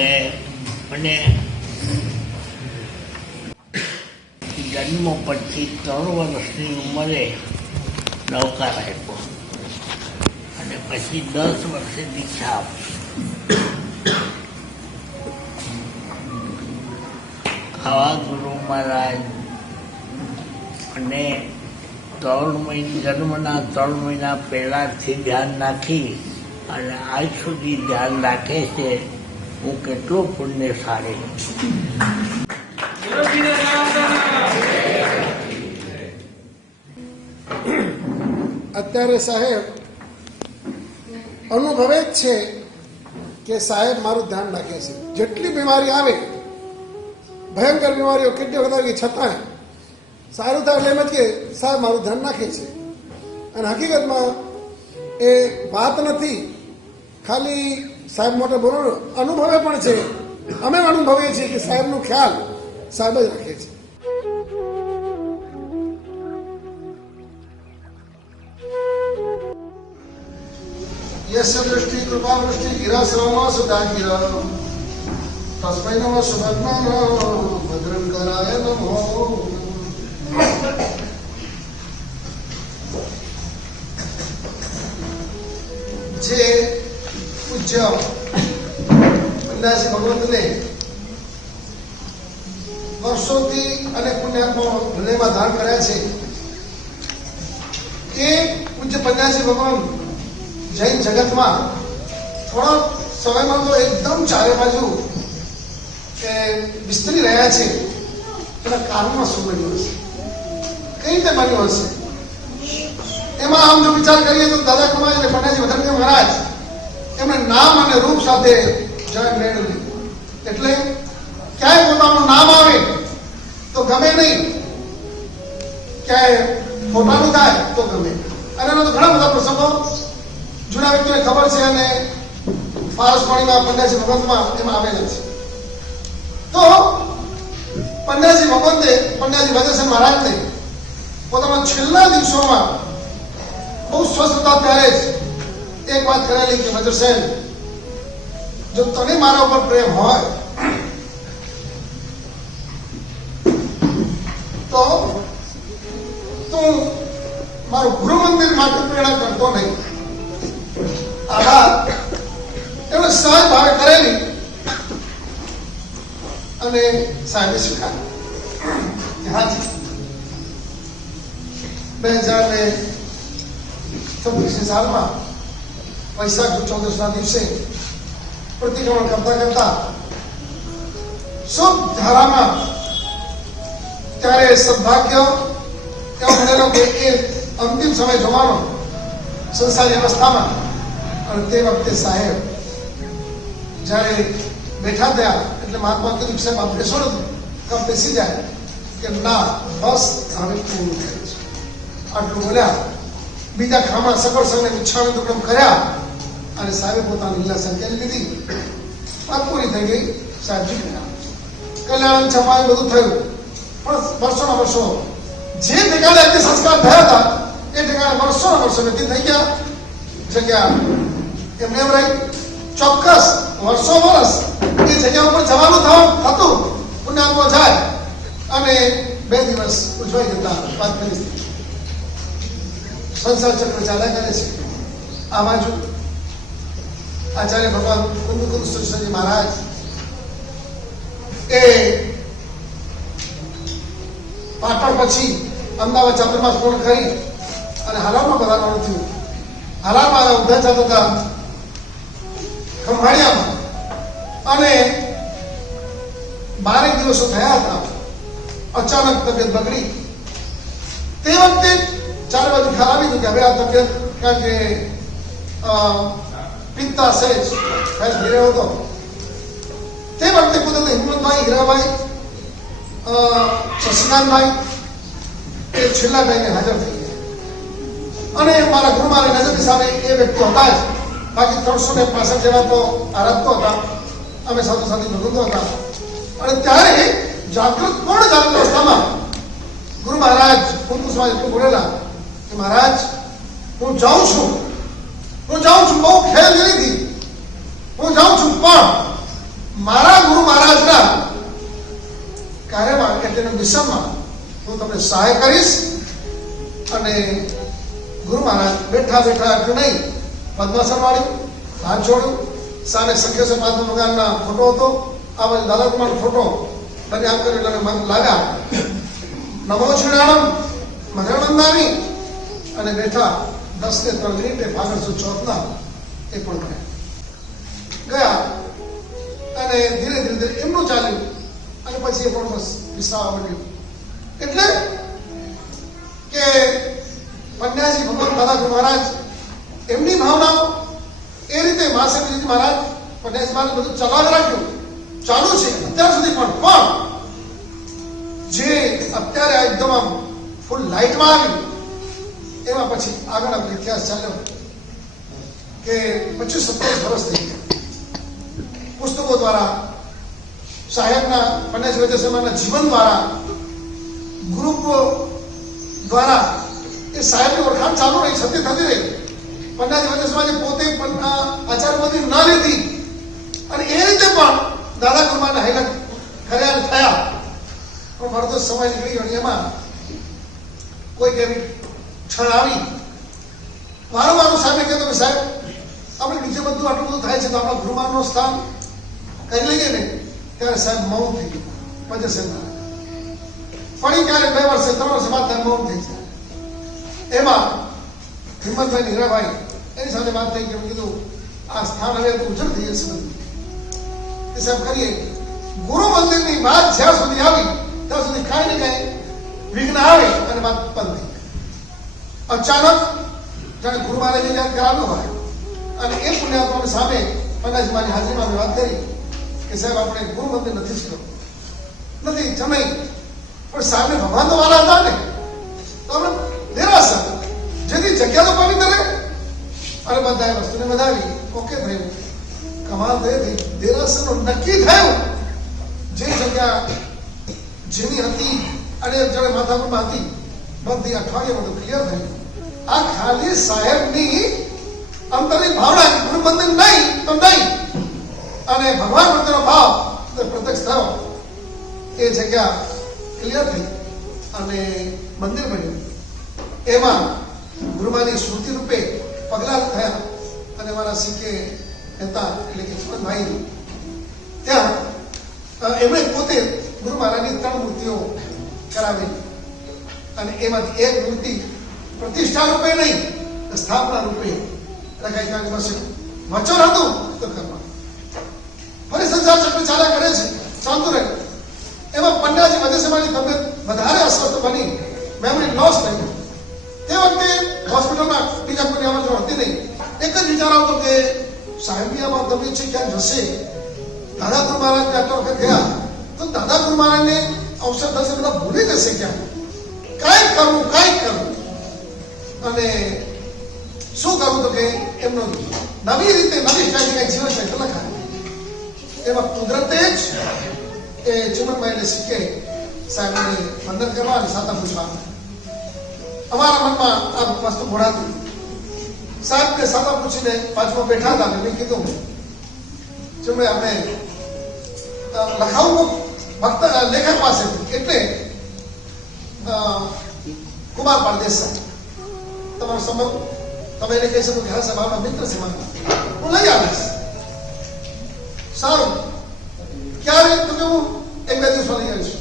કે મને જન્મ પછી 3 વર્ષની ઉંમરે નવકાર આપ્યો અને પછી 10 વર્ષે દીક્ષા આપી. આવા ગુરુ મહારાજ અને 3 મહિના જન્મના 3 મહિના પહેલાંથી ધ્યાન નાખી અને આજ સુધી ધ્યાન રાખે છે. હું કેટલો પુણ્યશાળી. અત્યારે સાહેબ અનુભવે જ છે કે સાહેબ મારું ધ્યાન રાખે છે. જેટલી બીમારી આવે, ભયંકર બીમારીઓ કેટલી વખત આવી છતાંય સારું થાય એટલે એમ જ કે સાહેબ મારું ધ્યાન રાખે છે. અને હકીકતમાં એ વાત નથી, ખાલી સાહેબ મોટે બોલો અનુભવે પણ છે. અમે અનુભવીએ છીએ કે સાહેબનો ખ્યાલ સાહેબ જ રાખે છે. यस्य दृष्टि कृपा वृष्टि गिरा श्रवण सुधा गिरा तस्मै नमः सुभद्रं भद्रं कराय नमो. જે પૂજ્ય પંડાજી ભગવંતને વર્ષોથી અનેક પુણ્યાત્મા હૃદયમાં ધારણ કર્યા છે, એ પૂજ્ય પંડાજી ભગવાન જૈન જગતમાં થોડા સમયમાં તો એકદમ ચારે બાજુ વિસ્તરી રહ્યા છે. એના કારણમાં શું બન્યું હશે, કઈ રીતે બન્યું હશે? એમાં આમ જો વિચાર કરીએ તો દાદા કમાજ અને પંડાજી વદનદેવ મહારાજ એમને નામ અને રૂપ સાથે જય મેળવી. એટલે ક્યાંય પોતાનું નામ આવે તો ગમે નહીં, ક્યાંય પોતાનું થાય તો ગમે. અને એનો તો ઘણા બધા પ્રસંગો જૂના વ્યક્તિઓને ખબર છે અને ફારસવાણીમાં પંડાજી ભગવંતમાં એમાં આવેલા છે. તો પંડાજી ભગવંતે પંડાજી વજરસેન મહારાજને પોતાના છેલ્લા દિવસોમાં બહુ સ્વસ્થ હતા ત્યારે જ એક વાત કરેલી કે વજરસેન, જો તને મારા ઉપર પ્રેમ હોય તો તું મારું ગૃહ મંદિર માટે પ્રેરણા કરતો નહીં. આભાર એમણે સહજ ભાવે કરેલી અને સાહેબે સ્વીકાર્યું. હાજી 2026 સાલમાં વૈશાખ 14ના દિવસે પ્રતિક્રમણ કરતા કરતા શુભ ધારામાં ત્યારે સદભાગ્ય એવો મળેલો કે એ અંતિમ સમય જોવાનો સંસારની અવસ્થામાં. અને તે વખતે સાહેબ જ્યારે બેઠા થયા એટલે મહાત્મા કીધું કે સાહેબ બેસો નથી, કમ બેસી જાય કે ના બસ હવે પૂરું થયું છે. આટલું બોલ્યા. બીજા ખામા સકળ સંઘને ઉછાળી દુકડમ કર્યા અને સાહેબે પોતાની લીલા સંકેલી લીધી. વાત પૂરી થઈ ગઈ. સાહેબજી કલ્યાણ છપાયું બધું થયું. પણ વર્ષોના વર્ષો જે ઠેકાણે અગ્નિ સંસ્કાર થયા હતા એ ઠેકાણે વર્ષોના વર્ષો વ્યતીત થઈ ગયા. જગ્યા એમને એમ રહી ચોક્કસ વર્ષો વર્ષ એ જગ્યા ઉપર જવાનું થતું. પુણ્યાત્મા જાય અને 2 દિવસ ઉજવાઈ જતા. વાત કરી સંસાર ચક્ર ચાલ્યા કરે છે. આ બાજુ આચાર્ય ભગવાન કુંદ સુરસજી મહારાજ એ પાટણ પછી અમદાવાદ ચાતુર્માસ પૂર્ણ કરી અને હાલારમાં પધારવાનું થયું. હાલારમાં ઉધા ચાલતા હતા ખંભાળિયામાં અને 12 દિવસો થયા હતા. અચાનક તબિયત બગડી. તે વખતે ચારે બાજુ ખ્યાલ આવી ગયો કે હવે આ તબિયત કારણ કે પિત્તા સહેજ ખ્યાલ થઈ રહ્યો હતો. તે વખતે પોતે હિંમતભાઈ, હીરાભાઈ, શશિકાંતભાઈ એ છેલ્લા ટાઈમે હાજર થઈ ગયા. અને મારા ગુરુ મારી નજરની સામે એ વ્યક્તિ હતા જ. બાકી 365 જેવા તો આરાધતો હતા. અમે સાધુ સાથી ભગવંતો હતા. અને ત્યારે જાગૃત પૂર્ણ જાગૃત અવસ્થામાં ગુરુ મહારાજ કુંકુસમાં એટલું બોલેલા કે મહારાજ હું જાઉં છું, બહુ ખેલ લીધી, હું જાઉં છું, પણ મારા ગુરુ મહારાજના કાર્યમાં કે તેના મિશનમાં હું તમને સહાય કરીશ. અને ગુરુ મહારાજ બેઠા બેઠા એટલું નહીં, પદ્માસન વાળ્યું, હાથ જોડ્યું, સામે શંખેશ્વર મહાત્મા ભગવાનના ફોટો હતો, આ બાજુ દાદા કુમારનો ફોટો, અને આમ કરી એટલે મન લાગ્યા નમો શ્રીરામ મધરમંદાની, અને બેઠા 10 ને 3 મિનિટે ફાગણ સુદ ચોથના એ પણ ગયા. અને ધીરે ધીરે એમનું ચાલ્યું, અને પછી એ પણ બસ વિસાવા મળ્યું. એટલે કે પન્યાજી ભગવાન દાદાજી મહારાજ એમની ભાવનાઓ એ રીતે મહાશિવજી મહારાજ પન્યાજી મહારાજ બધું ચલાવી રાખ્યું, ચાલુ છે અત્યાર સુધી. પણ જે અત્યારે એકદમ આમ ફૂલ લાઇટમાં આવ્યું, એમાં પછી આગળ આપણે ઇતિહાસ ચાલ્યો કે 25-27 વર્ષ થઈ ગયા. પુસ્તકો દ્વારા, સાહેબના પન્યાજી વૈદ્યશ્રીના જીવન દ્વારા, ગ્રુપ દ્વારા એ સાહેબની ઓળખાણ ચાલુ રહી, સત્ય થતી રહી. પન્યાજી વૈદ્યશ્રીમાં પોતે પણ આચાર્યપદી ન લીધી, અને એ રીતે પણ દાદા ગુરુમાના હેલક કર્યા થયા. પણ મારો તો સમય નીકળી ગયો. એમાં કોઈક એવી ક્ષણ આવી, વારંવાર સાહેબે કહેતો કે સાહેબ આપણે બીજે બધું આટલું બધું થાય છે તો આપણા ગુરુમાનનું સ્થાન કરી લઈએ ને. ત્યારે સાહેબ મૌન થઈ ગયું. પંચસેના ફરી ક્યારે 2 વર્ષે 3 વર્ષ બાદ મૌન થઈ જાય. એમાં હિંમતભાઈ હીરાભાઈ એની સાથે વાત થઈ ગઈ. કીધું આ સ્થાન હવે ઉજળ થઈ જશે. એ સાહેબ કરીએ. ગુરુ મંદિરની વાત જ્યાં સુધી આવી ત્યાં સુધી કાંઈ ને કાંઈ વિઘ્ન આવે અને વાત બંધ થઈ. અચાનક જાણે ગુરુ મહારાજે યાદ કરાવ્યું હોય, અને એ પુણ્યાત્માની સામે પન્નાજી મારી હાજરીમાં વાત કરી કે સાહેબ આપણે ગુરુ મંદિર નથી શીખો, નથી જમાઈ, પણ સાહેબને ભગવાન તો વાળા હતા ને, તો આપણે દેરાસર જેથી જગ્યા તો પવિત્ર રહે. અને બધા વસ્તુને વધાવી ઓકે થયું. કમાલ થઈ દેરાસરનું નક્કી થયું. જે જગ્યા જેની હતી અને જાણે માથાપુરમાં હતી બધી અઠવાડિયા બધું ક્લિયર થયું. આ ખાલી સાહેબની અંતરની ભાવના, ગુરુ મંદિર નહીં તો નહીં, અને ભગવાન પ્રત્યેનો ભાવ પ્રત્યક્ષ થયો. એ જગ્યા ક્લિયર થઈ અને મંદિર બન્યું. એમાં ગુરુમાની સ્મૃતિ રૂપે પગલાં થયા. અને મારા સીકે હતા એટલે કે ચમનભાઈ ત્યાં એમણે પોતે ગુરુ મહારાજની 3 મૂર્તિઓ કરાવેલી. અને એમાંથી એક મૂર્તિ પ્રતિષ્ઠા રૂપે નહીં, સ્થાપના રૂપે રખાઈ. પાસે વચન હતું તો કરવા ફરી સંસાર ચક્ર ચાલ્યા કરે છે, ચાલતું રહે. એમાં પન્નાજી વૈદ્યશ્રીની તબિયત વધારે અસ્વસ્થ બની, મેમરી લોસ થઈ. તે વખતે હોસ્પિટલમાં બીજા કોઈ આવવા હતી નહીં. એક જ વિચાર આવતો કે સાહેબની આમાં તબિયત છે, ક્યાં જશે. દાદા ગુરુ મહારાજ આટલા વખત ગયા તો દાદા ગુરુ મહારાજને અવસર થશે, બધા ભૂલી જશે ક્યાં. કાંઈક કરવું. અને શું કરવું તો કે એમનો નવી રીતે નવી સ્ટાઇલની જીવન શૈલી લખાય. એમાં કુદરતે જ એ ચિમનભાઈને શીખે સાહેબને વંદન કરવા અને સાતા પૂછવા. અમારા મનમાં આ વસ્તુ ઘોડાતી. સાહેબને સાતા પૂછીને બાજુમાં બેઠા હતા. મેં કીધું ચિમનભાઈ આપણે લખાવું ભક્ત લેખક પાસે, એટલે કુમાર પારદેસાઈ તમારો સંબંધ, તમે એને કહી શકો કે હા સાહેબ આપણા મિત્ર છે, હું લઈ આવીશ. સારું, ક્યારે તો કે હું 1-2 દિવસમાં લઈ આવીશ.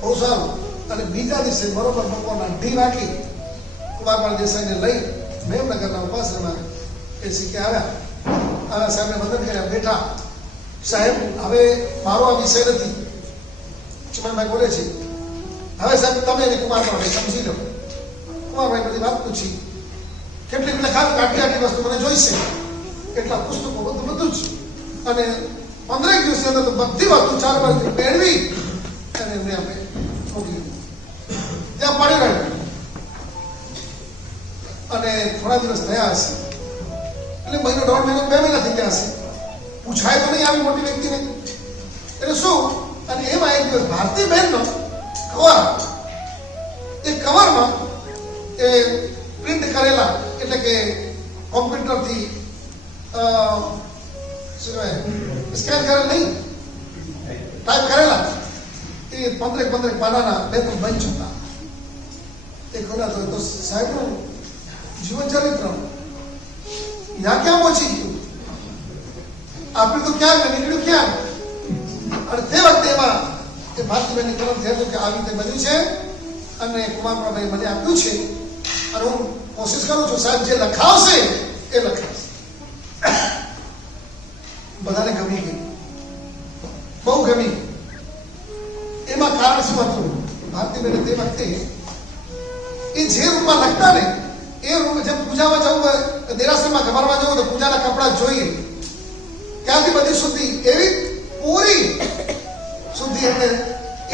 બહુ સારું. અને બીજા દિવસે બરોબર બપોરના 2 વાગે કુમાર પારદેસાઈને લઈ મેમનગરના ઉપાશ્રમમાં એ શીખે આવ્યા. સાહેબને વંદન કર્યા, બેઠા. સાહેબ હવે મારો આ વિષય નથી. ચિમનભાઈ બોલે છે હવે સાહેબ તમે એને કુમારભાઈ સમજી લો. કુમારભાઈ બધી વાત પૂછી, કેટલીક લખાવી આટલી વસ્તુ મને જોઈશે, કેટલા પુસ્તકો, બધું જ. અને 15 દિવસની અંદર તો બધી વસ્તુ 4 બાજુ મેળવી અને એમને આપણે મોકલી ત્યાં પડી રહ્યું. અને થોડા દિવસ થયા હશે, એટલે 1-1.5 મહિનો 2 મહિના થઈ ગયા હશે. પૂછાય તો નહીં આવી મોટી વ્યક્તિને. એટલે શું, અને એમાં એક દિવસ ભારતી બહેનનો કવર, એ કવરમાં એ પ્રિન્ટ કરેલા, એટલે કે કોમ્પ્યુટરથી શું કહેવાય સ્કેન કરેલ નહીં, ટાઈપ કરેલા એ 15 પાનાના 2-3 બંચ હતા. એ ખોલાતો તો સાહેબનું જીવન ચરિત્ર યા ક્યાં પહોંચી ગયું, આપણે તો ક્યાં નીકળ્યું ક્યાં. અને તે વખતે એમાં એ ભારતીબેનની કલમ થયું કે આવી રીતે બન્યું છે અને કુમારભાઈ મને આપ્યું છે અને હું કોશિશ કરું છું સાહેબ જે લખાવશે એ લખાવશે. બધાને ગમી ગઈ, બહુ ગમી. એમાં કારણ શું હતું, ભારતીબેને તે વખતે એ જે રૂમમાં લખતા ને એ રૂમ જેમ પૂજામાં જવું હોય, દેરાસરમાં જમણમાં જવું તો પૂજાના કપડા જોઈએ, ત્યાંથી બધી સુધી એવી પૂરી સુધી એમને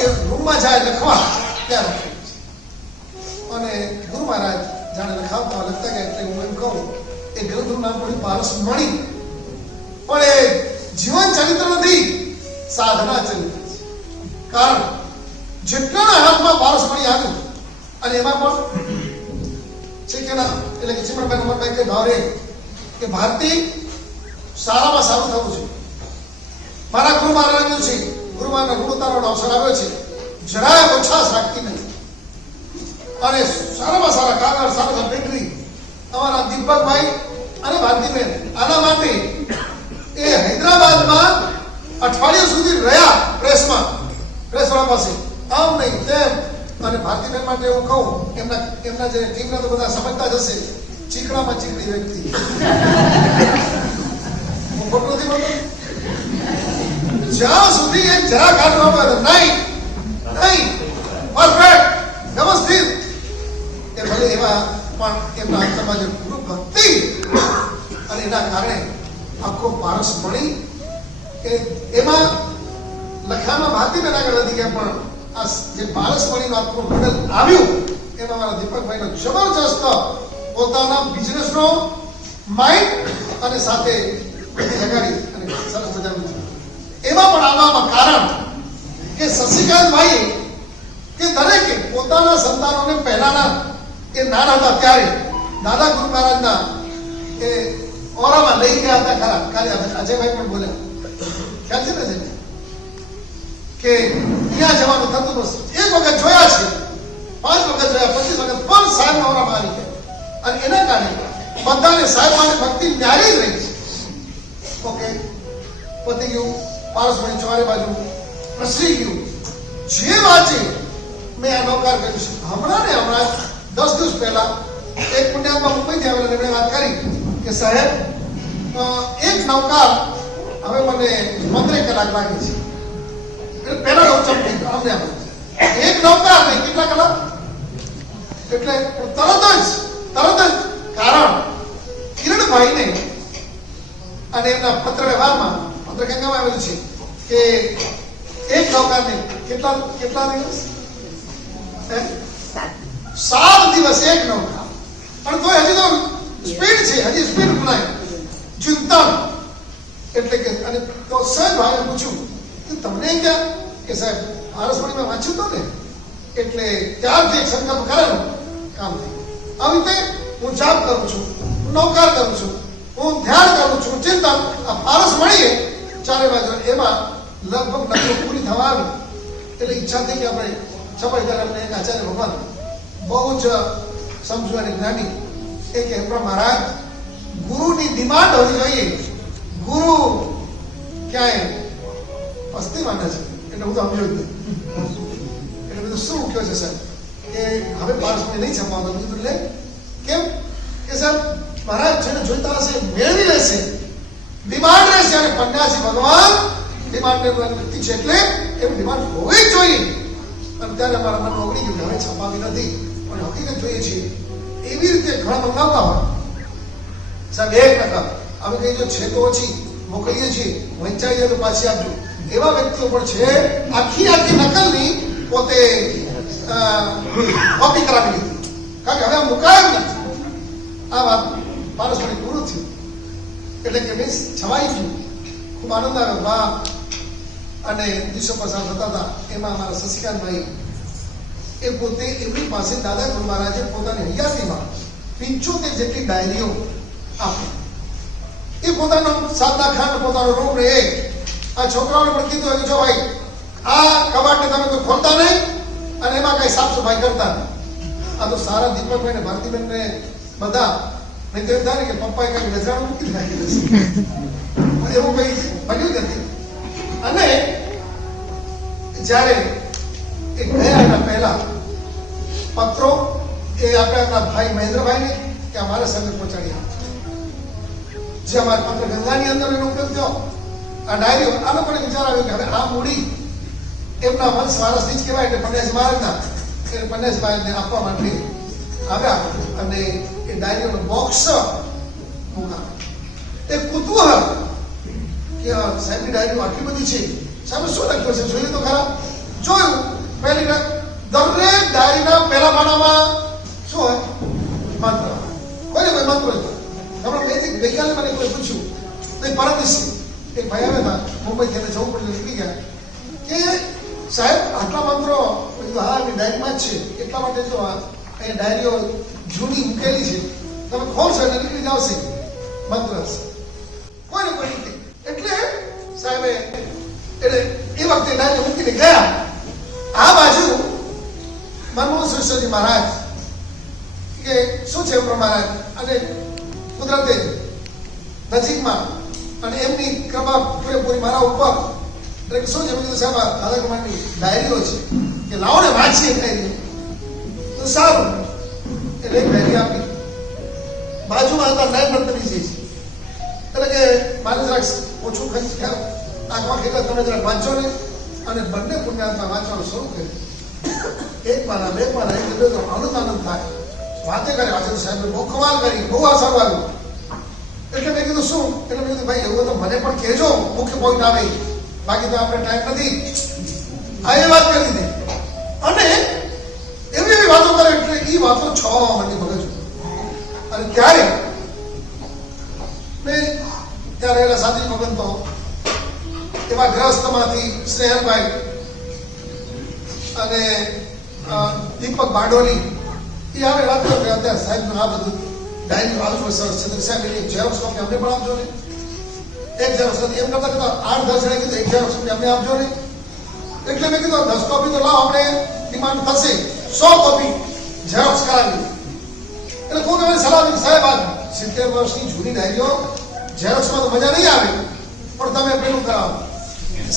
એ રૂમમાં જાય લખવા ત્યાં લખે. અને ગુરુ મહારાજ જાણે લખાવતા લખતા ગયા એટલે હું એમ કહું એ ગ્રંથનું નામ પડ્યું પારસમણી. પણ એ જીવન ચરિત્ર નથી, સાધના ચરિત્ર છે. કારણ જેટલાના હાથમાં પારસમણી આવ્યું અને એમાં પણ છે કે ના એટલે કે ચિમણભાઈ ઉમરભાઈ કઈ ભાવ રે કે ભારતી સારામાં સારું થવું છે. મારા ગુરુ મહારાજનું છે, ગુરુ મહારાજના ગુણ ઉતારવાનો અવસર આવ્યો છે, જરાય ઓછા રાખતી નહીં અને સારામાં સારા કાગળ સારા બેટરી અમારા દીપકભાઈ અને ભારતીબેન આના માટે એ હૈદરાબાદમાં અઠવાડિયા સુધી રહ્યા પ્રેસવાળા પાસે, આમ નહીં તેમ. અને ભારતીબેન માટે હું કહું એમના જે ટીમના તો બધા સમજતા જ હશે, ચીકણામાં ચીકણી વ્યક્તિ. હું ખોટું નથી બોલતો, જ્યાં સુધી એક જરા કાઢવામાં નહીં પરફેક્ટ વ્યવસ્થિત એ ભલે એવા પણ એમના અંતરમાં જે ગુરુ ભક્તિ અને એના કારણે આખો પારસ મળી એમાં લખાણમાં ભારતીબેન આગળ વધી ગયા. પણ આ જે પારસ મણીનું આખું મોડેલ આવ્યું એમાં મારા દીપકભાઈનો જબરજસ્ત પોતાના બિઝનેસનો માઇન્ડ અને સાથે લગાડી અને સરસ મજાનું એમાં પણ આવવામાં કારણ કે શશિકાંતભાઈ કે દરેકે પોતાના સંતાનોને પહેલાના એ નાના હતા ત્યારે દાદા ગુરુ મહારાજના એ ઓરામાં લઈ ગયા હતા ખરા. કાલે અજયભાઈ પણ બોલ્યા, ખ્યાલ છે ને કે ત્યાં જવાનું થતું બસ એક વખત જોયા છે, 5 વખત જોયા, 25 વખત પણ સાહેબ ઓરામાં આવી ગયા અને એના કારણે બધાને સાહેબ માટે ભક્તિ ન્યારી જ રહી છે. ઓકે, પતી ગયું, પારસમણી ચારે બાજુ પ્રસરી ગયું. જે વાંચે મેં આ નૌકાર કર્યું છે હમણાં 10 દિવસ પહેલા એક પુણ્યાત્મા મુંબઈથી આવેલા એમણે વાત કરી કે સાહેબ એક નૌકાર હવે મને 15 કલાક લાગે છે. એટલે પહેલા નૌચમ થઈ ગયો અમને એક નૌકાર નહીં કેટલા કલાક એટલે તરત જ કારણ કિરણભાઈને અને એમના પત્ર વ્યવહારમાં પત્ર કેન્દ્રમાં આવેલું છે કે એક નૌકારને કેટલા દિવસ 7 દિવસ એક નૌકા. પણ તોય હજી તો સ્પીડ છે, હજી સ્પીડ ગણાય ચિંતન. એટલે કે અને તો સાહેબ ભાવે પૂછ્યું કે તમને ક્યાં કે સાહેબ પારસમણીમાં વાંચ્યું તો ને એટલે ત્યારથી એક સંકલ્પ કરેલો કામ થયું. આવી રીતે હું જાપ કરું છું, નૌકાર કરું છું, હું ધ્યાન કરું છું, ચિંતન આ પારસમણીએ ચારે બાજુ એમાં લગભગ નકલો પૂરી થવા આવી. એટલે ઈચ્છા થઈ કે આપણે સફળ અમને એક આચાર્ય ભગવાન બહુ જ સમજુ અને જ્ઞાની એ કે મહારાજ ગુરુની ડિમાન્ડ હોવી જોઈએ. ગુરુ ક્યાંય પસ્તી માંડે છે એટલે હું તો સમજ્યો જ નહીં. એટલે બધું શું કહ્યું છે સાહેબ કે હવે પારસમણી નહીં છપાવતો બધું લે કેમ કે સાહેબ મહારાજ જેને જોઈતા હશે મેળવી લેશે, ડિમાન્ડ રહેશે. અને પન્યાસી ભગવાન ડિમાન્ડ વ્યક્તિ છે એટલે એનું ડિમાન્ડ હોવી જ જોઈએ. અને ત્યારે અમારા મનમાં ઓગળી ગયું હવે છપાવી નથી પણ હકીકત જોઈએ છીએ. એવી રીતે ઘણા મંગાવતા હોય સાહેબ એક નકલ અમે કહીએ જો છે તો ઓછી મોકલીએ છીએ, વંચાઈ જાય તો પાછી આપજો. એવા વ્યક્તિઓ પણ છે આખી નકલની પોતે કોપી કરાવી લીધી કારણ કે હવે મુકાયું નથી. આ વાત પારસમણી પૂરું થયું એટલે કે મીન્સ છવાઈ ગયું. ખૂબ આનંદ આવ્યો. બા અને દિવસો પસાર થતા હતા એમાં અમારા શશિકાંતભાઈ એ પોતે એમની પાસે દાદા ગુરુ મહારાજે પોતાની હયાતીમાં 75 જેટલી ડાયરીઓ આપી. એ પોતાનો સાદા ખંડ પોતાનો રૂમ એ આ છોકરાઓને પણ કીધું કે જો ભાઈ આ કબાટને તમે કોઈ ખોલતા નહીં અને એમાં કઈ સાફ સફાઈ કરતા નહીં. આ તો સારા દીપકભાઈ ને ભારતીબેન ને બધા નહીં તો એમ થાય ને કે પપ્પાએ કઈ નજરાણું મૂકી નાખી હશે, એવું કઈ બન્યું નથી. અને જ્યારે એ ગયા એના પહેલા પત્રો એ આપણે આપણા ભાઈ મહેન્દ્રભાઈને કે અમારા સાથે પહોંચાડી આપજો. જે અમારા પત્ર ગંગાની અંદર એનો ઉપયોગ થયો. આ ડાયરીઓ આ લોકોને વિચાર આવ્યો કે હવે આ મૂડી એમના વંશ વારસની જ કહેવાય એટલે પન્યાસ મહારાજના એટલે પન્યાસ મહારાજને આપવા માટે આવ્યા અને એ ડાયરીઓનો બોક્સ મૂકા. એ કુતૂહલ કે સાહેબની ડાયરીઓ આટલી બધી છે, સાહેબ શું લખ્યું છે જોયું તો ખરા. જોયું પહેલી દરેક ડાયરીના પહેલા પાનામાં શું હોય? મંત્ર. કોઈને કોઈ મંત્ર હમણાં ગઈકાલે મને કોઈ પૂછ્યું નહીં પરમ દિવસે એક ભાઈ આવ્યા હતા મુંબઈથી એને જવું પડ્યું નીકળી ગયા કે સાહેબ આટલા મંત્રો હા એની ડાયરીમાં જ છે એટલા માટે જો અહીંયા ડાયરીઓ જૂની મૂકેલી છે તમે ખોલશો એટલે નીકળી જાવશે મંત્ર હશે કોઈને કોઈ નથી. એટલે સાહેબે એટલે એ વખતે ડાયરીઓ મૂકીને ગયા. આ બાજુ મનમોહન સુરેશ્વરજી મહારાજ કે શું છે મહારાજ અને કુદરતે નજીકમાં અને એમની કૃપા પૂરેપૂરી મારા ઉપર એટલે શું છે બીજું સાહેબ દાદા કુમારની ડાયરીઓ છે કે લાવો ને વાંચીએ ડાયરીઓ તો સારું એટલે એક ડાયરી આપી. બાજુમાં હતા નાયબ મંત્રીજી છે એટલે કે મારે જરાક ઓછું ખર્ચ થયો આંખમાં ખેતર તમે જરાક વાંચો ને અને બંને પુણ્યાત્મા વાંચવાનું શરૂ કર્યું. એક પાના બે પાના એક બે આનંદ થાય વાતે કરે વાંચે સાહેબ બહુ કમાલ કરી બહુ આશા આવ્યું. એટલે મેં કીધું શું એટલે મેં કીધું ભાઈ એવું તો મને પણ કહેજો મુખ્ય પોઈન્ટ આવે બાકી તો આપણે ટાઈમ નથી. આ એ વાત કરી દીધી અને એવી એવી વાતો કરે એટલે એ વાતો છવા માંડી મગજ. અને ત્યારે મેં ત્યારે એના સાથી ભગન તો એવા ગ્રસ્તમાંથી સ્નેહલભાઈ અને દીપક બારડોલી એ આવે વાત કરો કે અત્યારે સાહેબનું આ બધું ડાયરી વાંચવું સરસ છે સાહેબ એક ઝેરોક્સ કોપી અમને પણ આપજો ને. એક ઝેરોક્સ કોપી એમ કરતા કરતા 8-10 જણા કીધું એક ઝેરોક્સ કોપી અમને આપજો ને. એટલે મેં કીધું 10 કોપી તો લાવો આપણે ડિમાન્ડ થશે 100 કોપી ઝેરોક્સ કરાવી. એટલે કોઈ મને સલાહ આપી સાહેબ આ 70 વર્ષની જૂની ડાયરીઓ ઝેરોક્સમાં તો મજા નહીં આવે પણ તમે પેલું કરાવો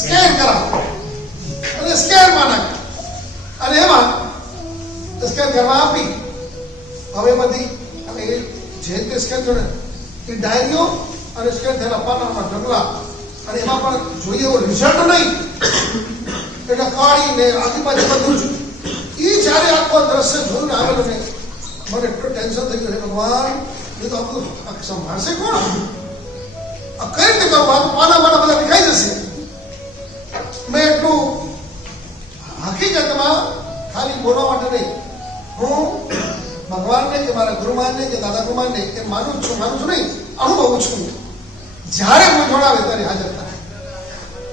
સ્કેન કરાવો અને સ્કેનમાં નાખો અને એમાં સ્કેન કરવા આપી. હવે બધી જે તે સ્કેન થયો ને એ ડાયરીઓ અને સ્કેન થયેલા પાનામાં ઢગલા અને એમાં પણ જોઈએ એવો રિઝલ્ટ નહીં એટલે કાળી ને આજુબાજુ બધું જ. એ જ્યારે આખો દ્રશ્ય જોઈને આવેલું ને મને એટલું ટેન્શન થઈ ગયું ભગવાન એ તો આપણું સંભાળશે કોણ? આ કઈ રીતે કરવું? આ પાના પાના બધા વિખાઈ જશે. મેં એટલું હકીકતમાં ખાલી બોલવા માટે નહીં હું ભગવાનને કે મારા ગુરુમાનને કે દાદા કુમારને એ માનું છું નહીં અનુભવું છું. જ્યારે કોઈ જોડાવે ત્યારે હાજર થાય.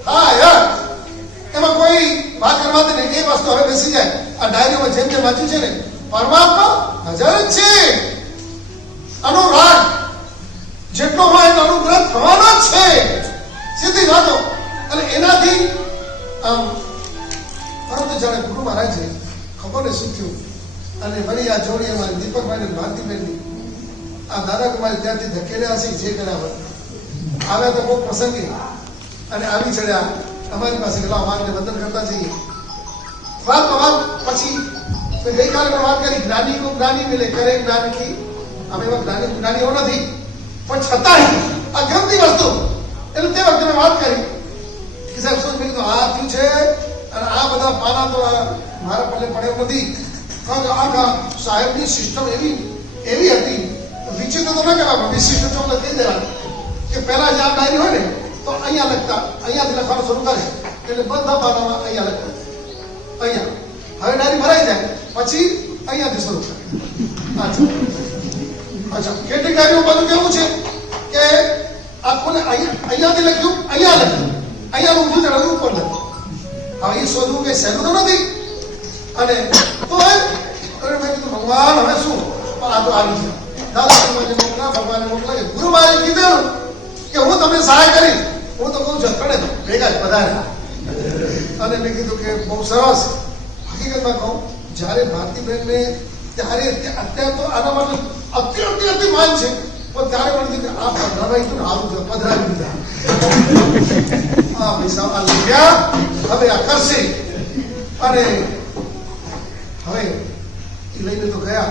હા યાર એમાં કોઈ વાત કરવા દે ને એ વસ્તુ હવે બેસી જાય. આ ડાયરીમાં જેમ જેમ વાંચ્યું છે ને પરમાત્મા હાજર જ છે. અનુરાગ જેટલો હોય એટલો અનુગ્રહ થવાનો જ છે. સીધી વાતો અને એનાથી પરંતુ જ્યારે ગુરુ મહારાજે ખબર ને શું થયું અને વળી આ જોડી અમારી દીપકભાઈ ને ભારતીબેનની આ દાદા કુમારી ત્યાંથી ધકેલ્યા હશે જે કર્યા હોય આવ્યા તો બહુ પ્રસંગી અને આવી ચડ્યા અમારી પાસે ગયેલા અમારને વંદન કરતા જઈએ. વાત પછી ગઈકાલે પણ વાત કરી જ્ઞાની કો જ્ઞાની મિલે કરે જ્ઞાન કી. અમે એવા જ્ઞાનીઓ નથી પણ છતાંય આ ગમતી વસ્તુ એટલે તે વખતે મેં વાત કરી કે સાહેબ શું મેં કીધું આ થયું છે અને આ બધા પાના તો મારા પલ્લે પડ્યો નથી. કારણ કે આ સાહેબની સિસ્ટમ એવી હતી વિચિત્ર તો ન કહેવાય વિશિષ્ટ ચોક્કસ કહી દેવાનું કે પહેલા જે આ ડાયરી હોય ને તો અહીંયા લખતા અહીંયાથી લખવાનું શરૂ કરે એટલે બધા પાનામાં અહીંયા લખતા અહીંયા હવે ડાયરી ભરાઈ જાય પછી અહીંયાથી શરૂ કરે. અચ્છા કેટલીક ડાયરીઓ બધું કેવું છે કે આખું અહીંયાથી લખ્યું અહીંયા લખ્યું અહીંયાનું ઊંધું ચડાવ્યું ઉપર લખ્યું. હવે એ શોધવું કઈ સહેલું તો નથી અને તો મેં કીધું ભગવાન હવે શું આ તો આવી છે દાદા મોકલા ભગવાને મોકલા ગુરુ મારે કીધેલું કે હું તમને સહાય કરીશ. હું તો કહું છું કડે ભેગા જ પધાર્યા અને મેં કીધું કે બહુ સરસ. હકીકતમાં કહું, જ્યારે ભારતીબેનને ત્યારે અત્યારે તો આના માટે અતિ માન છે, પણ ત્યારે મને થયું કે આ પધરાવાઈ ગયું ને, આવું છે પધરાવી દીધા. હા ભાઈ સાહેબ, આ લઈ ગયા, હવે આ કરશે. અને હવે એ લઈને તો ગયા.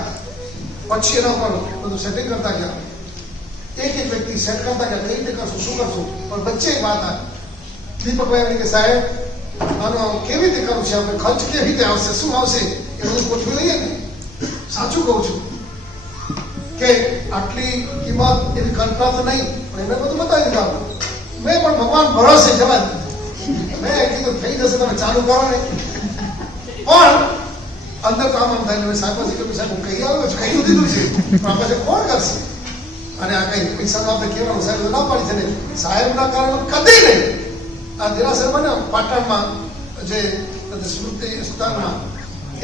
પછી એના પર બધું સેટિંગ કરતા ગયા. એક વ્યક્તિ સેટ કરતા ગયા, કઈ રીતે કરશું, શું કરશું. પણ વચ્ચે એક વાત આવી. દીપકભાઈ એમ કે સાહેબ, આનો કેવી રીતે કરવું છે, આપણે ખર્ચ કેવી રીતે આવશે, શું આવશે, એ બધું ગોઠવી લઈએ ને. સાચું કહું છું કે આટલી કિંમત એવી કલ્પના તો નહીં, પણ એમને બધું બતાવી દીધા. મેં પણ ભગવાન ભરોસે જવા દીધું. મેં કીધું થઈ જશે, તમે ચાલુ કરો ને. પણ અંદર કામ આમ થાય ને, સાહેબ પછી કહ્યું, સાહેબ હું કહી આવ્યો છું, કહી દીધું છે, પણ આ પછી કોણ કરશે. અને આ કઈ પૈસાનું આપણે કહેવાનું, સાહેબ ના પાડી છે ને, સાહેબના કારણે કદી નહીં. આ દેરાસર બન્યો પાટણમાં, જે સ્મૃતિ સ્થાનમાં,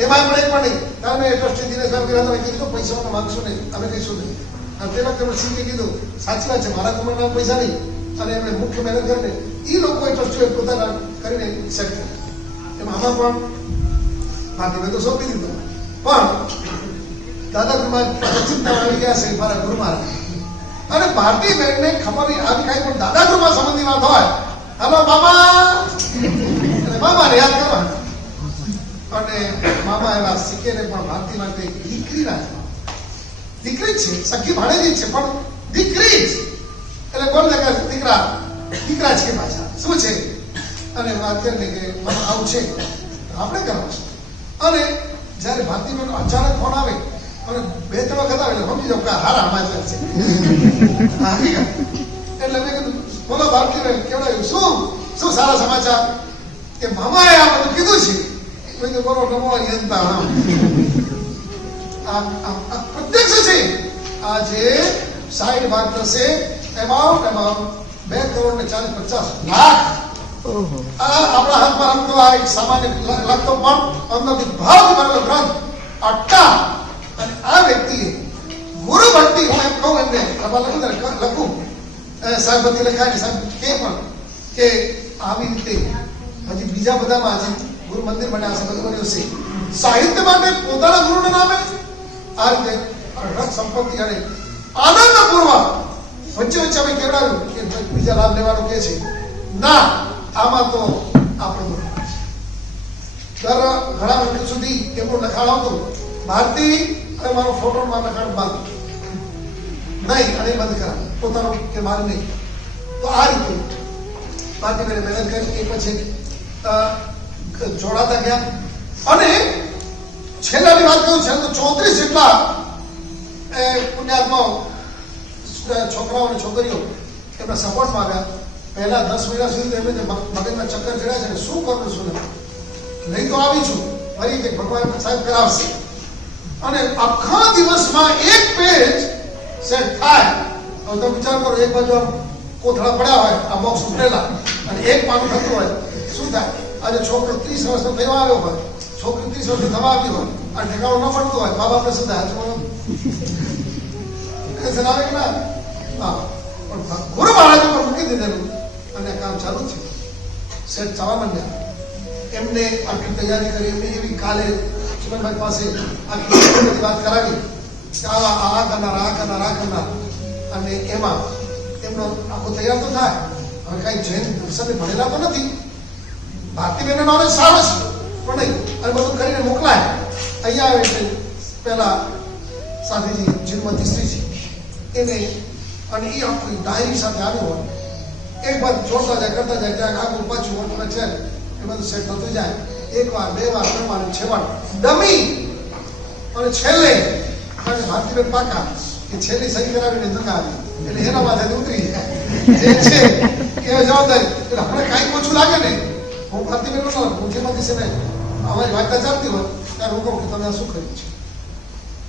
એમાં પણ એક પણ નહીં. ત્યારે મેં ટ્રસ્ટી દિનેશભાઈ કીધું, તમે કીધું પૈસાનો માંગશો નહીં, અમે કહીશું નહીં. અને તે વખતે મેં સીધે કીધું, સાચી વાત છે, મારા કમરના પૈસા નહીં. અને એમણે મુખ્ય મહેનત કરીને એ લોકોએ ટ્રસ્ટીઓએ પોતાના કરીને સેટ કર્યા. એમાં આમાં પણ ભારતીભાઈ તો સોંપી દીધું. પણ દાદા ગુરુમાં ચિંતા આવી ગયા છે મારા ગુરુ મહારાજ. અને ભારતીબેનને ખબર નહીં આવી કાંઈ પણ દાદા ગુરુમાં સંબંધી વાત હોય, હલો મામા, અને મામાને યાદ કરવાનું. અને મામા એવા શીખે ને, પણ ભારતી માટે દીકરી જ છે, સખી ભાણેજી જ છે, પણ દીકરી જ. એટલે બોલ કે દીકરા જ કે પાછા શું છે. અને વાત કરીને કે મને આવું છે, આપણે કરવું છે. અને જયારે ભારતીબેન અચાનક ફોન આવે અને 2-3 વખત આવે એટલે સમજી જાવ કે હારા સમાચાર છે. એટલે મેં કીધું, બોલો ભારતીબેન, કેવડાવ્યું શું સારા સમાચાર? કે મામાએ આ બધું કીધું છે. મેં કીધું બોલો નમો યંતા. આ પ્રત્યક્ષ છે. આ જે 60 ભાગ થશે, એમાઉન્ટ 2,40,50,00,000. આપણા હાથમાં રમતો આ એક સામાન્ય લાગતો, પણ અંદરથી ભાવ ભરેલો ગ્રંથ અટ્ટા. અને આ વ્યક્તિએ ગુરુ ભક્તિ, હું એમ કહું એમને લખું સાહેબ બધી લખાય ને સાહેબ કે પણ કે આવી રીતે હજી બીજા બધામાં હજી ગુરુ મંદિર બન્યા છે, બધું બન્યું છે. સાહિત્ય માટે પોતાના ગુરુના નામે આ રીતે રથ સંપત્તિ અને આનંદપૂર્વક વચ્ચે અમે કેવડાવ્યું કે બીજા લાભ લેવાનો કે છે ના. આમાં તો આપણું દર ઘણા વર્ષ સુધી એમનું લખાણ આવતું, ભારતી અને મારો ફોટો લખાણ બંધ નહીં, અને બંધ કરા પોતાનું કે મારે નહીં. તો આ રીતે ભારતીબેને મહેનત કરી. એ પછી જોડાતા ગયા. અને છેલ્લાની વાત કરું છે તો 34 જેટલા પુણ્યાત્માઓ, છોકરાઓ અને છોકરીઓ એમના સપોર્ટમાં આવ્યા. પહેલા 10 મહિના સુધી એમને મગજમાં ચક્કર ચડ્યા છે, શું કરવું શું નહીં. તો આવી છું ફરી કે ભગવાન સાહેબ કરાવશે. અને આખા દિવસમાં એક પેજ સેટ થાય. હવે તમે વિચાર કરો, એક બાજુ આમ કોથળા પડ્યા હોય, આ બોક્સ ઉતરેલા, અને એક પાનું થતું હોય, શું થાય? આજે છોકરો 30 વર્ષનો થવા આવ્યો હોય, છોકરી 30 વર્ષની થવા આવી હોય, આ ઠેકાણું ન પડતું હોય, મા બાપને શું થાય? આવે કે ના? હા, પણ ગુરુ મહારાજ ઉપર મૂકી દીધેલું અને કામ ચાલુ છે. સેટ થવા માંડ્યા. એમને આટલી તૈયારી કરી. એમની એવી કાલે સુમનભાઈ પાસે આટલી વાત કરાવી કે આ કરનાર. અને એમાં એમનો આખો તૈયાર તો થાય. હવે કઈ જૈન દર્શને ભણેલા તો નથી. ભારતીબેનનો નોલેજ સારો છે, પણ નહીં. અને બધું કરીને મોકલાય. અહીંયા આવે એટલે પેલા સાધીજી જીનમતી સ્ત્રીજી એને, અને એ આખી ડાયરી સાથે આવ્યો હોય. એક બાદ જોડતા જાય, કરતા જાય, ત્યાં આગળ પાછું મોટું છે, એ બધું સેટ થતું જાય. 1 વાર 2 વાર 3 વાર 6 વાર ડમી. અને છેલ્લે અને ભારતીબેન પાકા એ છેલ્લી સહી કરાવીને ધકાવી, એટલે એના માથે ઉતરી જાય જે છે એ જવાબદારી. એટલે આપણે કાંઈ ઓછું લાગે ને, હું ભારતીબેન હું જેમાંથી છે ને અમારી વાર્તા ચાલતી હોય ત્યારે હું કહું કે તમે આ શું કર્યું છે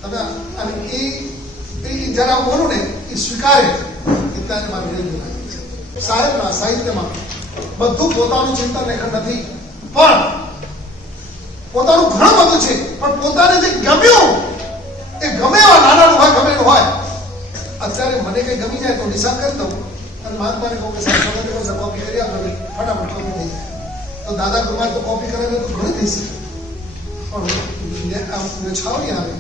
તમે. અને એ જયારે હું બોલું ને એ સ્વીકારે કે ત્યારે મારી રેલી લાગે છે. સાહેબના સાહિત્યમાં બધું પોતાનું ચિંતન લેખન નથી, પણ પોતાનું ઘણું બધું છે. પણ પોતાને જે ગમ્યું એ ગમે એવા નાના હોય, ગમેલું હોય. અત્યારે મને કઈ ગમી જાય તો નિશાન કરી દઉં અને મહાત્માને કહું કે સાહેબ સમજ દિવસ કોપી કરી આપો, ફટાફટ કોપી થઈ જાય. તો દાદા કુમાર તો કોપી કરે તો ઘણી થઈ શકે, પણ છાવડી આવે.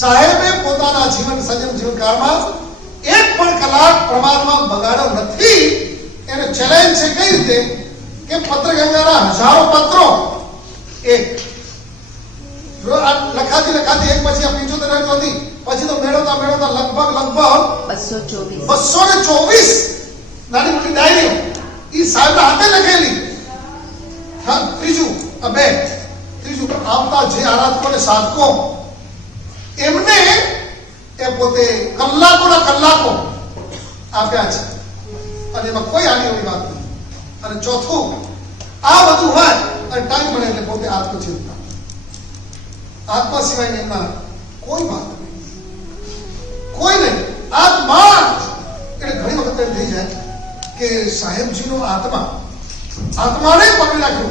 સાહેબે પોતાના જીવન સજન જીવનકાળમાં એક પણ કલાક પ્રમાણમાં બગાડ્યો નથી. એને ચેલેન્જ છે કઈ રીતે કે પત્રગંગાના હજારો પત્રો એક લખાતી એક પછી આ 75 હતી, પછી તો મેળવતા લગભગ 224 નાની મોટી ડાયરીઓ ઈ સાહેબના હાથે લખેલી. ત્રીજું આવતા જે આરાધકોને સાધકો એમને એ પોતે કલાકોના કલાકો આપ્યા છે, અને એમાં કોઈ આની વાત નથી. અને ચોથું, આ બધું હોય અને ટાઈમ મળે એટલે પોતે આત્મચિંતા, આત્મા સિવાય એમના કોઈ વાત નહીં, કોઈ નહીં. આત્મા એટલે ઘણી વખત એમ થઈ જાય કે સાહેબજીનો આત્માને પકડી રાખ્યો.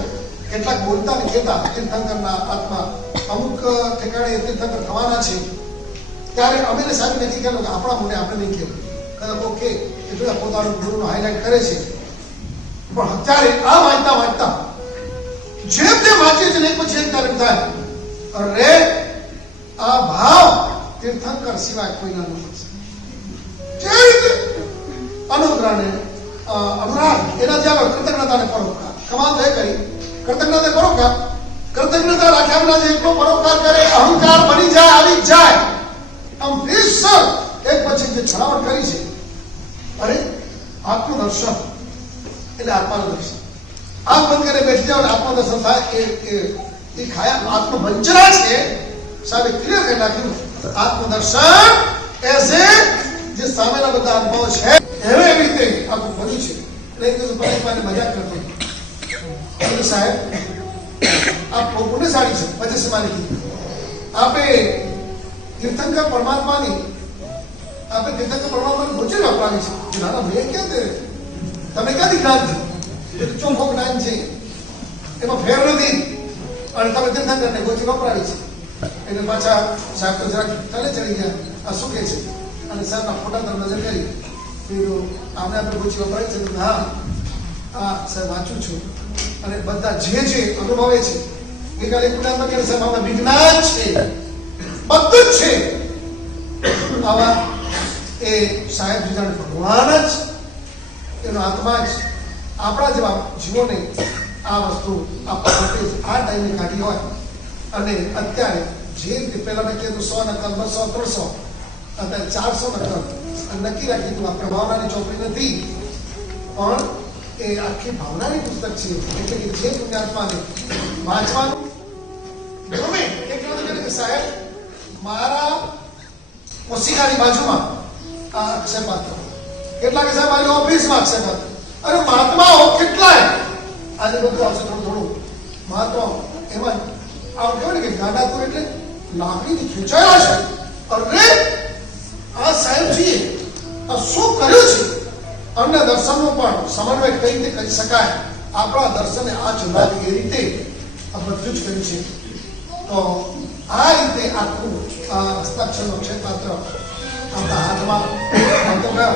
કેટલાક બોલતા ને કહેતા તીર્થંકરના આત્મા અમુક ઠેકાણે તીર્થંકર થવાના છે, ત્યારે અમે સાહેબ નથી કહેલું કે આપણા મોઢે આપણે નહીં કહેલું, કદાચ ઓકે એટલે પોતાનું ગુરુનો હાઇલાઇટ કરે છે. પણ અત્યારે આ વાંચતા જેમ વાંચીએ છીએ એક પછી એક ત્યારે થાય અરે આ ભાવ તીર્થંકર સિવાય કોઈના નથી. જે રીતે અનુગ્રહને અનુરાગ એનાથી આગળ કૃતજ્ઞતાને પરોપકાર, કમાલ એ કરી કૃતજ્ઞતા પરોપકાર, કૃતજ્ઞતા રાખ્યા વિના જે એટલો પરોપકાર કરે અહંકાર બની જાય, આવી જાય. આમ વિશ્વ એક પછી જે છણાવટ કરી છે, અરે આત્મદર્શન એટલે આત્માનું દર્શન. આંખ બંધ કરીને બેઠી જાવ આત્મદર્શન થાય એ ખાયા આત્મવંચના છે. સાહેબ ક્લિયર કરી નાખ્યું. આત્મદર્શન એઝ જે સામેના બધા અનુભવો છે એવી રીતે આખું બન્યું છે. એટલે એક દિવસ પરેશભાઈને મજાક કરતો સાહેબ આપ પુણ્યશાળી છે, પછી મારી કીધું આપે તીર્થંકર પરમાત્માની ગોચર વપરાવી છે. નાના ભાઈ ક્યાં તે તમે ક્યાંથી જ્ઞાન થયું? ચોખ્ખો જ્ઞાન છે, એમાં ફેર નથી, અને તમે તીર્થંકરને ગોચર વપરાવી છે. એટલે પાછા સાહેબ તો જરાક ચાલે ચડી ગયા, આ શું કે છે? અને સાહેબના ફોટા તરફ નજર કરી, આપણે ગોચી વપરાય છે. હા સાહેબ વાંચું છું, અને બધા જે અનુભવે છે ગઈકાલે એક ઉદાહરણ કે સાહેબ આમાં વિજ્ઞાન છે, બધું જ છે. આવા એ સાહેબ જાણે ભગવાન જ એનો આત્મા જ આપણા જેવા જીવોને આ વસ્તુ આ ટાઈમે કાઢી હોય. અને અત્યારે જે રીતે પહેલા મેં કીધું 100 નકલ 200 300 અત્યારે 400 નકલ નક્કી રાખી તું આ પ્રભાવનાની ચોપડી નથી, પણ એ આખી ભાવનાની પુસ્તક છે. એટલે કે જે પુણ્યાત્માને વાંચવાનું ગમે એક કે સાહેબ મારા ઓશિકાની બાજુમાં આ અક્ષયપાત્ર, કેટલાક સાહેબ મારી ઓફિસમાં અક્ષયપાત્ર. અરે મહાત્માઓ કેટલાય આજે બધું આવશે થોડું મહાત્માઓ એમાં આમ કહેવાય ને કે ગાંડાતુર એટલે લાકડીથી ખેંચાયેલા છે. અરે આ સાહેબજીએ આ શું કર્યું છે? અન્ય દર્શનનો પણ સમન્વય કઈ રીતે કરી શકાય? આપણા દર્શને આ જુદાય એ રીતે આ બધું જ કર્યું છે. તો આ રીતે આખું હસ્તાક્ષરનો ક્ષેત્ર આપણા હાથમાં આવતો ગયો.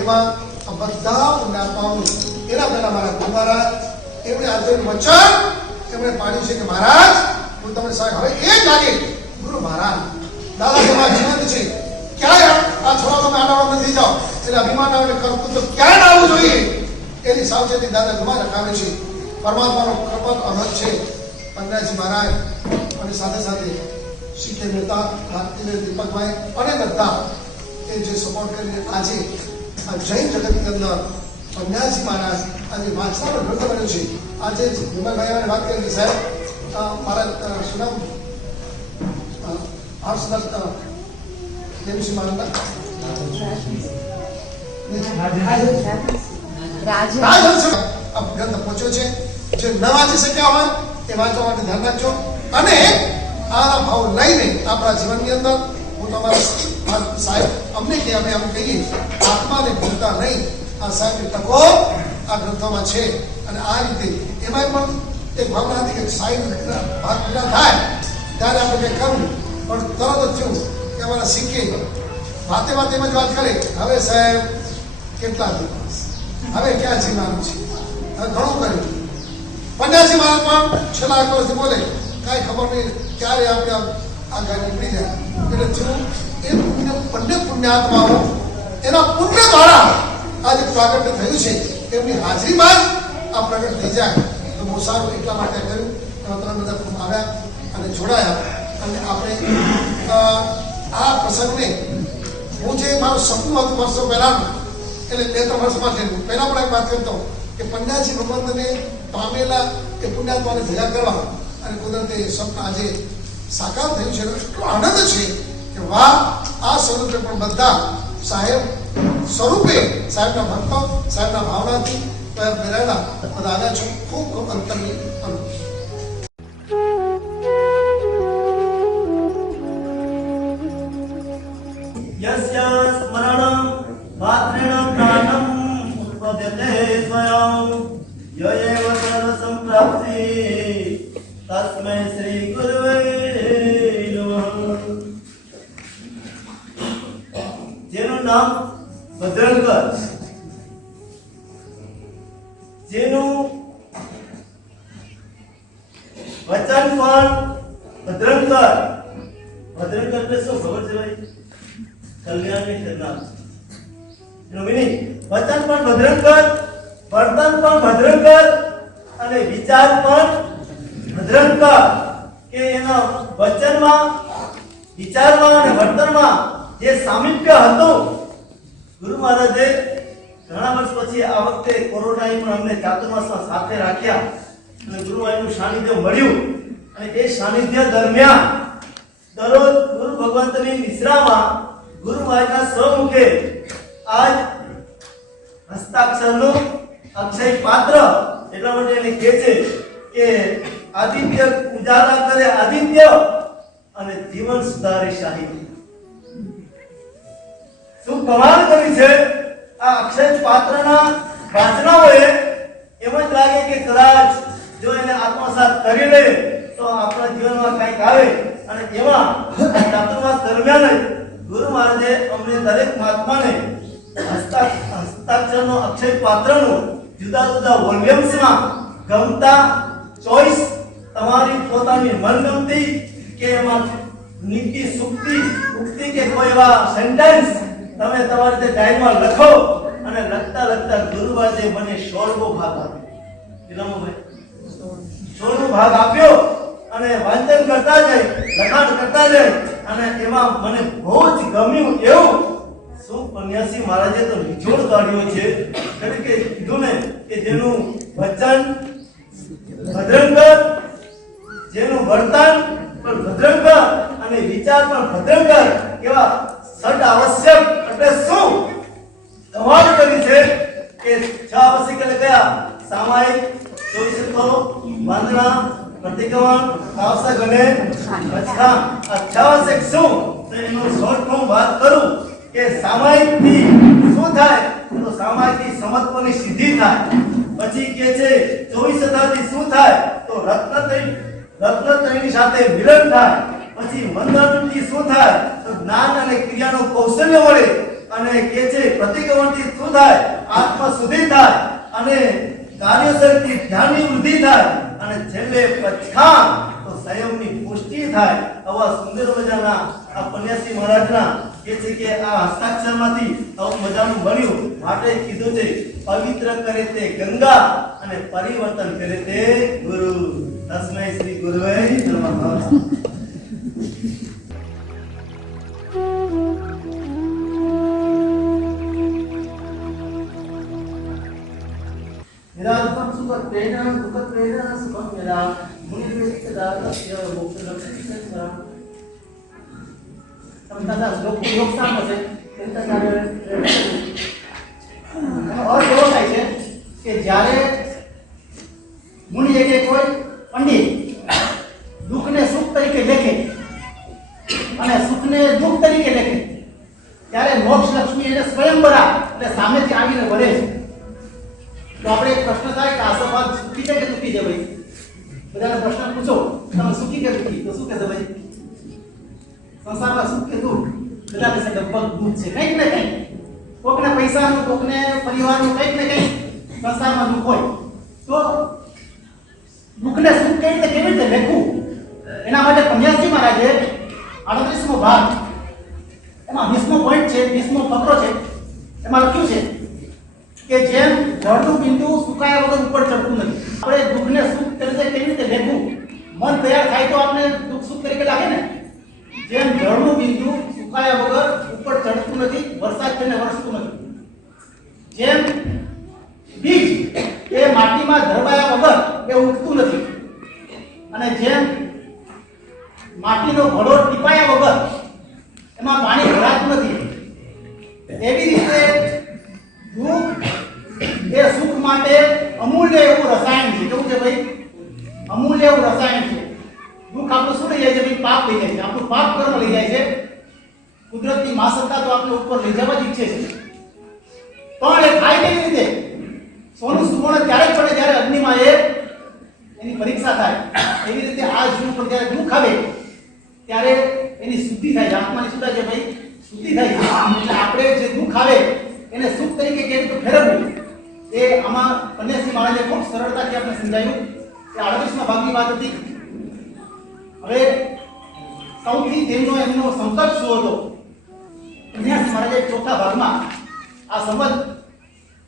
એમાં બધા પુણ્યાત્માઓનું એના પહેલા મારા ગુરુ મહારાજ એમણે આજનું વચન એમણે પાડ્યું છે કે મહારાજ હું તમને સાહેબ હવે એ જ લાગે ગુરુ મહારાજ દાદા તમારા જીવંત છે, ક્યાંય આ છોડા તમે આડાવડા નથી જાઓ, એટલે અભિમાન આવે કરતું તો ક્યાંય ના આવવું જોઈએ એની સાવચેતી દાદા ગુરુ રખાવે છે. પરમાત્માનો કૃપા અનંત છે. પંડ્યાજી મહારાજ અને સાથે સાથે શીખે મહેતા, ભારતીય દીપકભાઈ અને બધા એ જે સપોર્ટ કરીને આજે આ જૈન જગતની અંદર પંડ્યાજી મહારાજ આજે વાંચવાનો ગ્રંથ બન્યો છે. આજે વિમલભાઈ વાત કરી સાહેબ મારા સુનામ દેવસિંહ મહારાજ ગ્રંથ પહોંચ્યો છે. જે ન વાંચી શક્યા હોય એ વાંચવા માટે ધ્યાન રાખજો. અને આ ભાવ લઈને આપણા જીવનની અંદર હું તમારા સાહેબ અમને કે અમે આમ કહીએ આત્માને ભૂલતા નહીં. આ સાહેબની તકો આ ગ્રંથોમાં છે. અને આ રીતે એમાં પણ એક ભાવના હતી કે સાહેબ ભાગ પૂરા થાય ત્યારે આપણે કંઈ કરવું, પણ તરત જ થયું કે અમારા શીખે વાતે એમ જ વાત કરે હવે સાહેબ કેટલા દિવસ હવે ક્યાં જીવવાનું છે? હવે ઘણું કર્યું. પંડ્યાજી મહારાજ પણ છેલ્લા 8 વર્ષથી બોલે કાંઈ ખબર નહીં ક્યારે આપણે આ ગાય નીકળી જાય. એટલે જેવું એ પુણ્યાત્માઓ એના પુણ્ય દ્વારા આજે પ્રાગટ્ય થયું છે, એમની હાજરીમાં જ આ પ્રગટ થઈ જાય તો બહુ સારું. એટલા માટે કર્યું. એમાં તમે બધા ખૂબ આવ્યા અને જોડાયા અને આપણે આ પ્રસંગને હું જે મારું સપનું હતું વર્ષો પહેલાનું, એટલે 2-3 વર્ષ માટેનું, પહેલા પણ એક વાત કરતો કે પંડ્યાજી ભગવંતને પામેલા એ પુણ્યાત્માને ભેગા કરવા અને કુદરતે સ્વપ્ન આજે સાકાર થયું છે. એટલો આનંદ છે કે વાહ, આ સ્વરૂપે પણ બધા સાહેબ સ્વરૂપે સાહેબના ભક્તો સાહેબના ભાવનાથી પ્રેરાયેલા બધા આવ્યા છો. ખૂબ ખૂબ અંતરની અનુભવ. यस्य स्मरणं पात्रेण प्राणं उत्पद्यते स्वयं य एव सर्वसम्प्राप्ति तस्मै श्री गुरुवे नमः. જેનું નામ ભદ્રંકર, જેનું વચન પણ ભદ્રંકર. ભદ્રંકર એટલે શું ખબર છે ભાઈ? કલ્યાણની કરનાર. એનો મીનિંગ વચન પણ ભદ્રંકર, વર્તન પણ ભદ્રંકર અને વિચાર પણ ભદ્રંકર. કે એના વચનમાં, વિચારમાં અને વર્તનમાં જે સામીપ્ય હતું. ગુરુ મહારાજે ઘણા વર્ષ પછી આ વખતે કોરોનાએ પણ અમને ચાતુર્માસમાં સાથે રાખ્યા અને ગુરુ મહારાજનું સાનિધ્ય મળ્યું અને એ સાનિધ્ય દરમિયાન દરરોજ ગુરુ ભગવંતની નિશ્રામાં ગુરુ મહારાજના સ્વમુખે આજ હસ્તાક્ષરનું અક્ષય પાત્ર, એટલા માટે એને કહે છે કે આદિત્ય ઉજાલા કરે આદિત્ય અને જીવન સુધારે સાહિત્ય. શું કમાલ કરી છે આ અક્ષય પાત્રના વાચનાઓએ. એમ જ લાગે કે કદાચ જો એને આત્મસાત કરી લે તો આપણા જીવનમાં કંઈક આવે. અને એમાં ચાતુર્માસ દરમિયાન ગુરુ મહારાજે અમને દરેક મહાત્માને હસ્તાક્ષરનો અક્ષય પાત્રનું જુદા જુદા વોલ્યુમ્સમાં ગમતા ચોઈસ, તમારી પોતાની મનગમતી કે એમાં નીતિ સુક્તિ ઉક્તિ કે કોઈ એવા સેન્ટેન્સ તમે તમારી રીતે ડાયરીમાં લખો. અને લખતા લખતા ગુરુ મહારાજે મને 16મો ભાગ આપ્યો. કેટલામો ભાઈ? 16મો ભાગ આપ્યો અને વાંચન કરતા જાય, લખાણ કરતા જાય અને એમાં મને બહુ જ ગમ્યું. એવું શું પન્યાસી મહારાજે તો નિચોડ કાઢ્યો છે. એટલે કે કીધું ને કે જેનું વચન ભદ્રંકર, જેનું વર્તન પણ ભદ્રંકર અને વિચાર પણ ભદ્રંકર, એવા સદ આવશ્યક એટલે શું કમાલ કરી છે કે 6 આવશ્યક એટલે કયા? સામાયિક, 24 તત્વો, વાંદના, પ્રતિક્રમણ, આવશ્યક અને અચ્છા. આ 6 આવશ્યક શું? તો એનું શોર્ટ ફોર્મ વાત કરું કે સામાયિકથી શું થાય? તો સામાયિકથી સમત્વની સિદ્ધિ થાય. પછી કે છે 24 તત્વથી શું થાય? તો રત્નત્રયની સાથે મિલન થાય. પછી મંદનથી શું થાય? તો જ્ઞાન અને ક્રિયાનું કૌશલ્ય મળે. અને કે છે પ્રતિક્રમણથી શું થાય? આત્મા શુદ્ધિ થાય અને કાર્યશક્તિ ધ્યાનની વૃદ્ધિ થાય. અને છેલ્લે પછાણ તો સંયમની પુષ્ટિ થાય. આવા સુંદર મજાના આ પન્યાસી મહારાજના કે છે કે આ હસ્તાક્ષરમાંથી આવું મજાનું બન્યું. માટે કીધું છે પવિત્ર કરે તે ગંગા અને પરિવર્તન કરે તે ગુરુ. તસ્મૈ શ્રી ગુરુવે નમઃ. નિરાંતમ સુખદ પ્રેરણા સુખદ પ્રેરણા સુખદ મેરા મુનિ સદા સત્ય મોક્ષ લક્ષ્ય સ્મરણ. તમને લોક સામે છે और કેવો થાય છે કે જ્યારે મુનિ કે કોઈ પંડિત દુઃખને સુખ તરીકે લેખે અને સુખને દુઃખ તરીકે લેખે ત્યારે મોક્ષ લક્ષ્મી એને સ્વયંવરા એટલે સામેથી આવીને વળે છે. તો આપણે એક પ્રશ્ન થાય કે આ સવાલ સુખી છે કે દુઃખી છે ભાઈ? બધાને પ્રશ્ન પૂછો તમે સુખી કે દુઃખી, તો શું કહેશે ભાઈ? સંસારમાં સુખ કે દુઃખ? બધા કહેશે લગભગ દુઃખ છે, કંઈક ને કંઈક કોકને પૈસાનું, કોકને પરિવારનું કંઈક ને કંઈક સંસારમાં દુઃખ હોય તો દુઃખને સુખ કેવી રીતે લેખવું, એના માટે પન્યાસજી મહારાજે 38મો ભાગ એમાં 20મો પોઈન્ટ છે, 20મો ફકરો છે, એમાં લખ્યું છે કે જેમ જળનું બિંદુ સુકાયા વગર ઉપર ચડતું નથી, આપણે દુઃખને સુખ તરીકે કેવી રીતે લેખવું, મન તૈયાર થાય તો આપણે દુઃખ સુખ તરીકે લાગે ને, જેમ જળનું બિંદુ સુકાયા વગર ઉપર ચડતું નથી, વરસાદ તેને વરસતું નથી, જેમ બીજ એ માટીમાં ધરવાયા વગર એ ઉગતું નથી, અને જેમ માટીનો ઘડો ટીપાયા વગર એમાં પાણી ભરાતું નથી, એવી રીતે દુઃખ એ સુખ માટે અમૂલ્ય એવું રસાયણ છે. કેવું છે ભાઈ? અમૂલ્ય એવું રસાયણ છે. દુઃખ આપણું શું લઈ જાય છે ભાઈ? પાપ લઈ જાય છે, આપણું પાપ કર્મ લઈ જાય છે. કુદરતની મા સત્તા તો આપણે ઉપર લઈ જવા જ ઈચ્છે છે, પણ એ થાય કેવી રીતે? સોનું સુવર્ણ ત્યારે જ પડે જ્યારે અગ્નિમાં એની પરીક્ષા થાય. એવી રીતે આ જીવ પર જ્યારે દુઃખ આવે ત્યારે એની શુદ્ધિ થાય છે, આત્માની શુદ્ધિ છે ભાઈ, શુદ્ધિ થાય છે. એટલે આપણે જે દુઃખ આવે એને સુખ તરીકે કેવી રીતે ફેરવવું એ આમાં પન્યાસજી મહારાજે ખૂબ સરળતાથી આપણે સમજાવ્યું. એ 38મા ભાગની વાત હતી. હવે સૌથી એમનો સંકલ્પ શું હતો? પન્યાસજી મહારાજે ચોથા ભાગમાં આ સંવત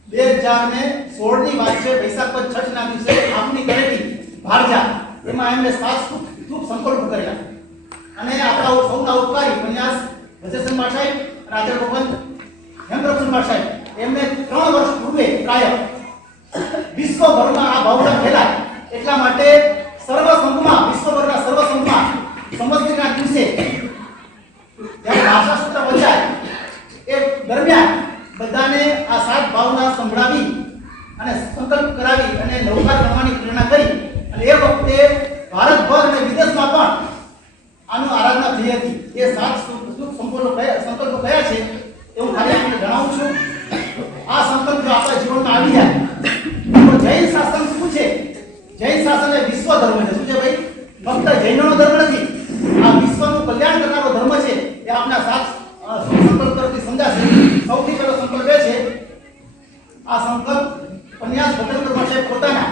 2016 ની વાત છે, વૈશાખ વદ છઠના દિવસે આપની કરેલી ભારજા, એમાં એમને 7 શુભ સંકલ્પ કરેલા, અને આપણા સૌના ઉપકારી પન્યાસ વજેસન સાહેબ, આચાર્ય ભગવાન હેમરક્ષણ સાહેબ, એમને 3 વર્ષ પૂર્વે પ્રાય વિશ્વભરમાં આ ભાવના ફેલાય એટલા માટે સર્વ સંઘમાં, વિશ્વભરના સર્વ સંઘમાં સંવત્સરીના દિવસે જ્યારે ભાષા સૂત્ર વચાય એ દરમિયાન બધાને આ 7 ભાવના સંભળાવી અને સંકલ્પ કરાવી અને નવકાર કરવાની પ્રેરણા કરી, અને એ વખતે ભારતભર અને વિદેશમાં પણ આનું આરાધના થઈ હતી. એ 7 સંકલ્પો કયા છે એ હું ખાલી આપને જણાવું છું. આ સંકલ્પ જો આપણા જીવનમાં આવી જાય તો જૈન શાસન શું છે? જૈન શાસન એ વિશ્વ ધર્મ છે. શું છે ભાઈ? ફક્ત જૈનોનો ધર્મ નથી, આ વિશ્વનું કલ્યાણ કરનારો ધર્મ છે. એ આપના 7 સંકલ્પ તરફથી સમજાશે. સૌથી પહેલો સંકલ્પ એ છે, આ સંકલ્પ પન્યાસ ભટ્ટેન્દ્ર સાહેબ પોતાના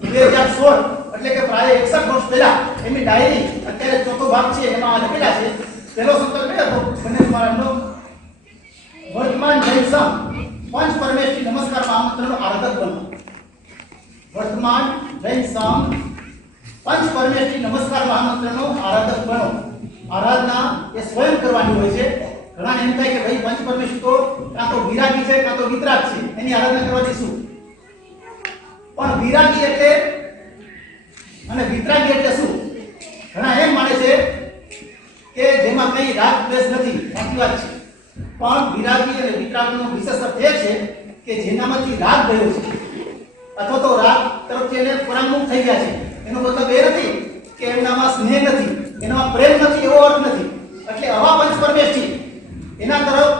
2016 એટલે કે પ્રાય 61 વર્ષ પહેલા એમની ડાયરી, અત્યારે ચોથો ભાગ છે એમાં લખેલા છે. પહેલો સંકલ્પ એ હતો પન્યાસ મહારાજનો, વર્તમાન જૈન સંઘ પંચ પરમેશ્વરી નમસ્કારમાં આમંત્રણનો આરાધક બનો. વર્તમાન જૈન સંઘ પંચ પરમેશ્વરી નમસ્કારમાં આમંત્રણનો આરાધક બનો. આરાધના એ સ્વયં કરવાની હોય છે. ઘણાને એમ થાય કે ભાઈ પંચ પરમેશ્વરી તો કાં તો વિરાગી છે કાં તો વિતરાગ છે, એની આરાધના કરવાથી શું? પણ વિરાગી એટલે અને વિતરાગી એટલે શું? ઘણા એમ માને છે કે જેમાં કઈ રાગ દ્વેષ નથી, સાચી વાત છે, પણ વિરાગી અને વિતરાગનો વિશેષ અર્થ એ છે કે જેનામાંથી રાગ ગયો છે અથવા તો રાગ તરફથી એને પરામુખ થઈ ગયા છે. એનો મતલબ એ નથી કે એમનામાં સ્નેહ નથી, એનામાં પ્રેમ નથી, એવો અર્થ નથી. એટલે આવા પંચ પરમેશ્વરી એના તરફ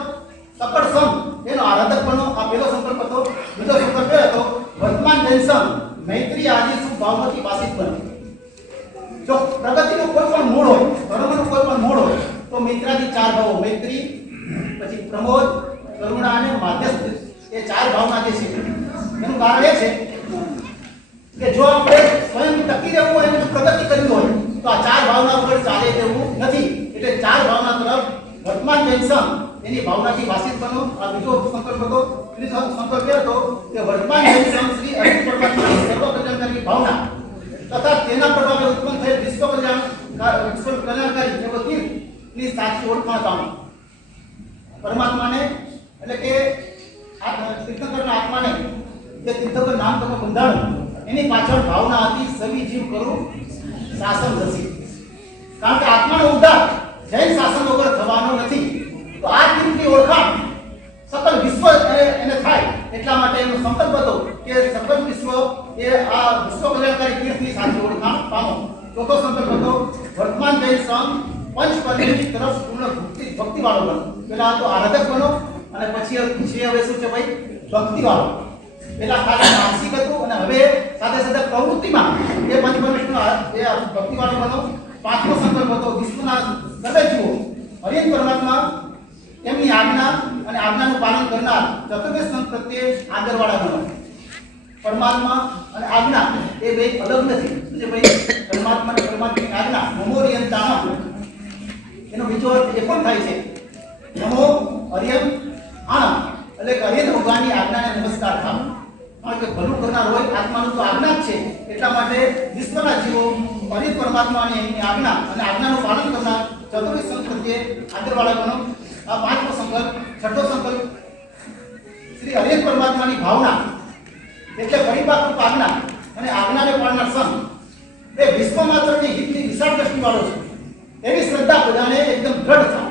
સકળ સંઘ એનો આરાધક બનો. આ પહેલો સંકલ્પ હતો. બીજો સંકલ્પ એ હતો, વર્તમાન જૈન સંઘ મૈત્રી આદિ શુભ ભાવનાથી વાસિત બનો. જો પ્રગતિનું કોઈ પણ મૂળ હોય, ધર્મનું કોઈ પણ મૂળ હોય તો મૈત્રાદી 4 ભાવો, મૈત્રી, પછી પ્રમોદ, કરુણા અને માધ્યસ્થ, એ 4 ભાવના જે છે એનું કારણ એ છે કે જો આપણે સ્વયં ટકી રહેવું હોય અને પ્રગતિ કરવી હોય તો આ 4 ભાવના ઉપર ચાલે તેવું નથી. એટલે 4 ભાવના તરફ વર્તમાન જૈન સંઘ એની ભાવનાથી વાસિત બનો. આ બીજો સંકલ્પ હતો. ત્રીજો સંકલ્પ એ હતો કે વર્તમાન જૈન સંઘ શ્રી અર્જુન પરમાત્માની સર્વ કલ્યાણકારી ભાવના તથા તેના પ્રભાવે ઉત્પન્ન થયેલ વિશ્વ કલ્યાણકારી એવો તીર્થની સાચી ઓળખાણ પામે. પરમાત્માને એટલે કે તીર્થંકરના આત્માને જે તીર્થંકર નામ તમે બંધાણું એની પાછળ ભાવના હતી, સવી જીવ કરું શાસન થશે. કારણ કે આત્માનો ઉદ્ધાર જૈન શાસન વગર થવાનો નથી. તો આ તીર્થની ઓળખાણ સકલ વિશ્વ એને થાય એટલા માટે એનો સંકલ્પ હતો કે સકલ વિશ્વ એ આ વિશ્વ કલ્યાણકારી તીર્થની સાચી ઓળખાણ પામો. ચોથો સંકલ્પ હતો, વર્તમાન જૈન સંઘ પંચ પરમેશ્વરી તરફ પૂર્ણ ભક્તિ વાળો બનો. પેલા તો આરાધક બનો અને પછી હવે શું છે ભાઈ? ભક્તિ વાળો. પેલા ખાલી માનસિક હતું અને હવે સાથે સાથે પ્રવૃત્તિમાં એ પંચ પરમેશ્વરનો એ ભક્તિ વાળો બનો. પાંચમો સંકલ્પ હતો, વિશ્વના સર્વે જીવો હરિયન પરમાત્મા એમની આજ્ઞા અને આજ્ઞાનું પાલન કરનાર ચતુર્વેદ સંત પ્રત્યે આદરવાળા બનો. પરમાત્મા અને આજ્ઞા એ બે અલગ નથી. શું છે ભાઈ? પરમાત્મા અને પરમાત્માની આજ્ઞા નમોરિયંતાણમ, એનો બીજો અર્થ એ પણ થાય છે નમો હરિયમ આણમ, એટલે કે હરિયમ ભગવાનની આજ્ઞાને નમસ્કાર થાવ. કારણ કે ભલું કરનાર હોય આત્માનું તો આજ્ઞા જ છે, એટલા માટે વિશ્વના જીવો હરિ પરમાત્માની એની આજ્ઞા અને આજ્ઞાનું પાલન કરનાર ચતુર્વેદ સંત પ્રત્યે આદરવાળા બનો. આ પાંચમો સંકલ્પ. છઠ્ઠો સંકલ્પ શ્રી હરિ પરમાત્માની ભાવના એટલે પરિપાક આજ્ઞા અને આજ્ઞાને પાળનાર સંત એ વિશ્વ માત્રની હિતની વિશાળ દ્રષ્ટિ વાળો છે, એવી શ્રદ્ધા બધાને એકદમ દ્રઢ થાય.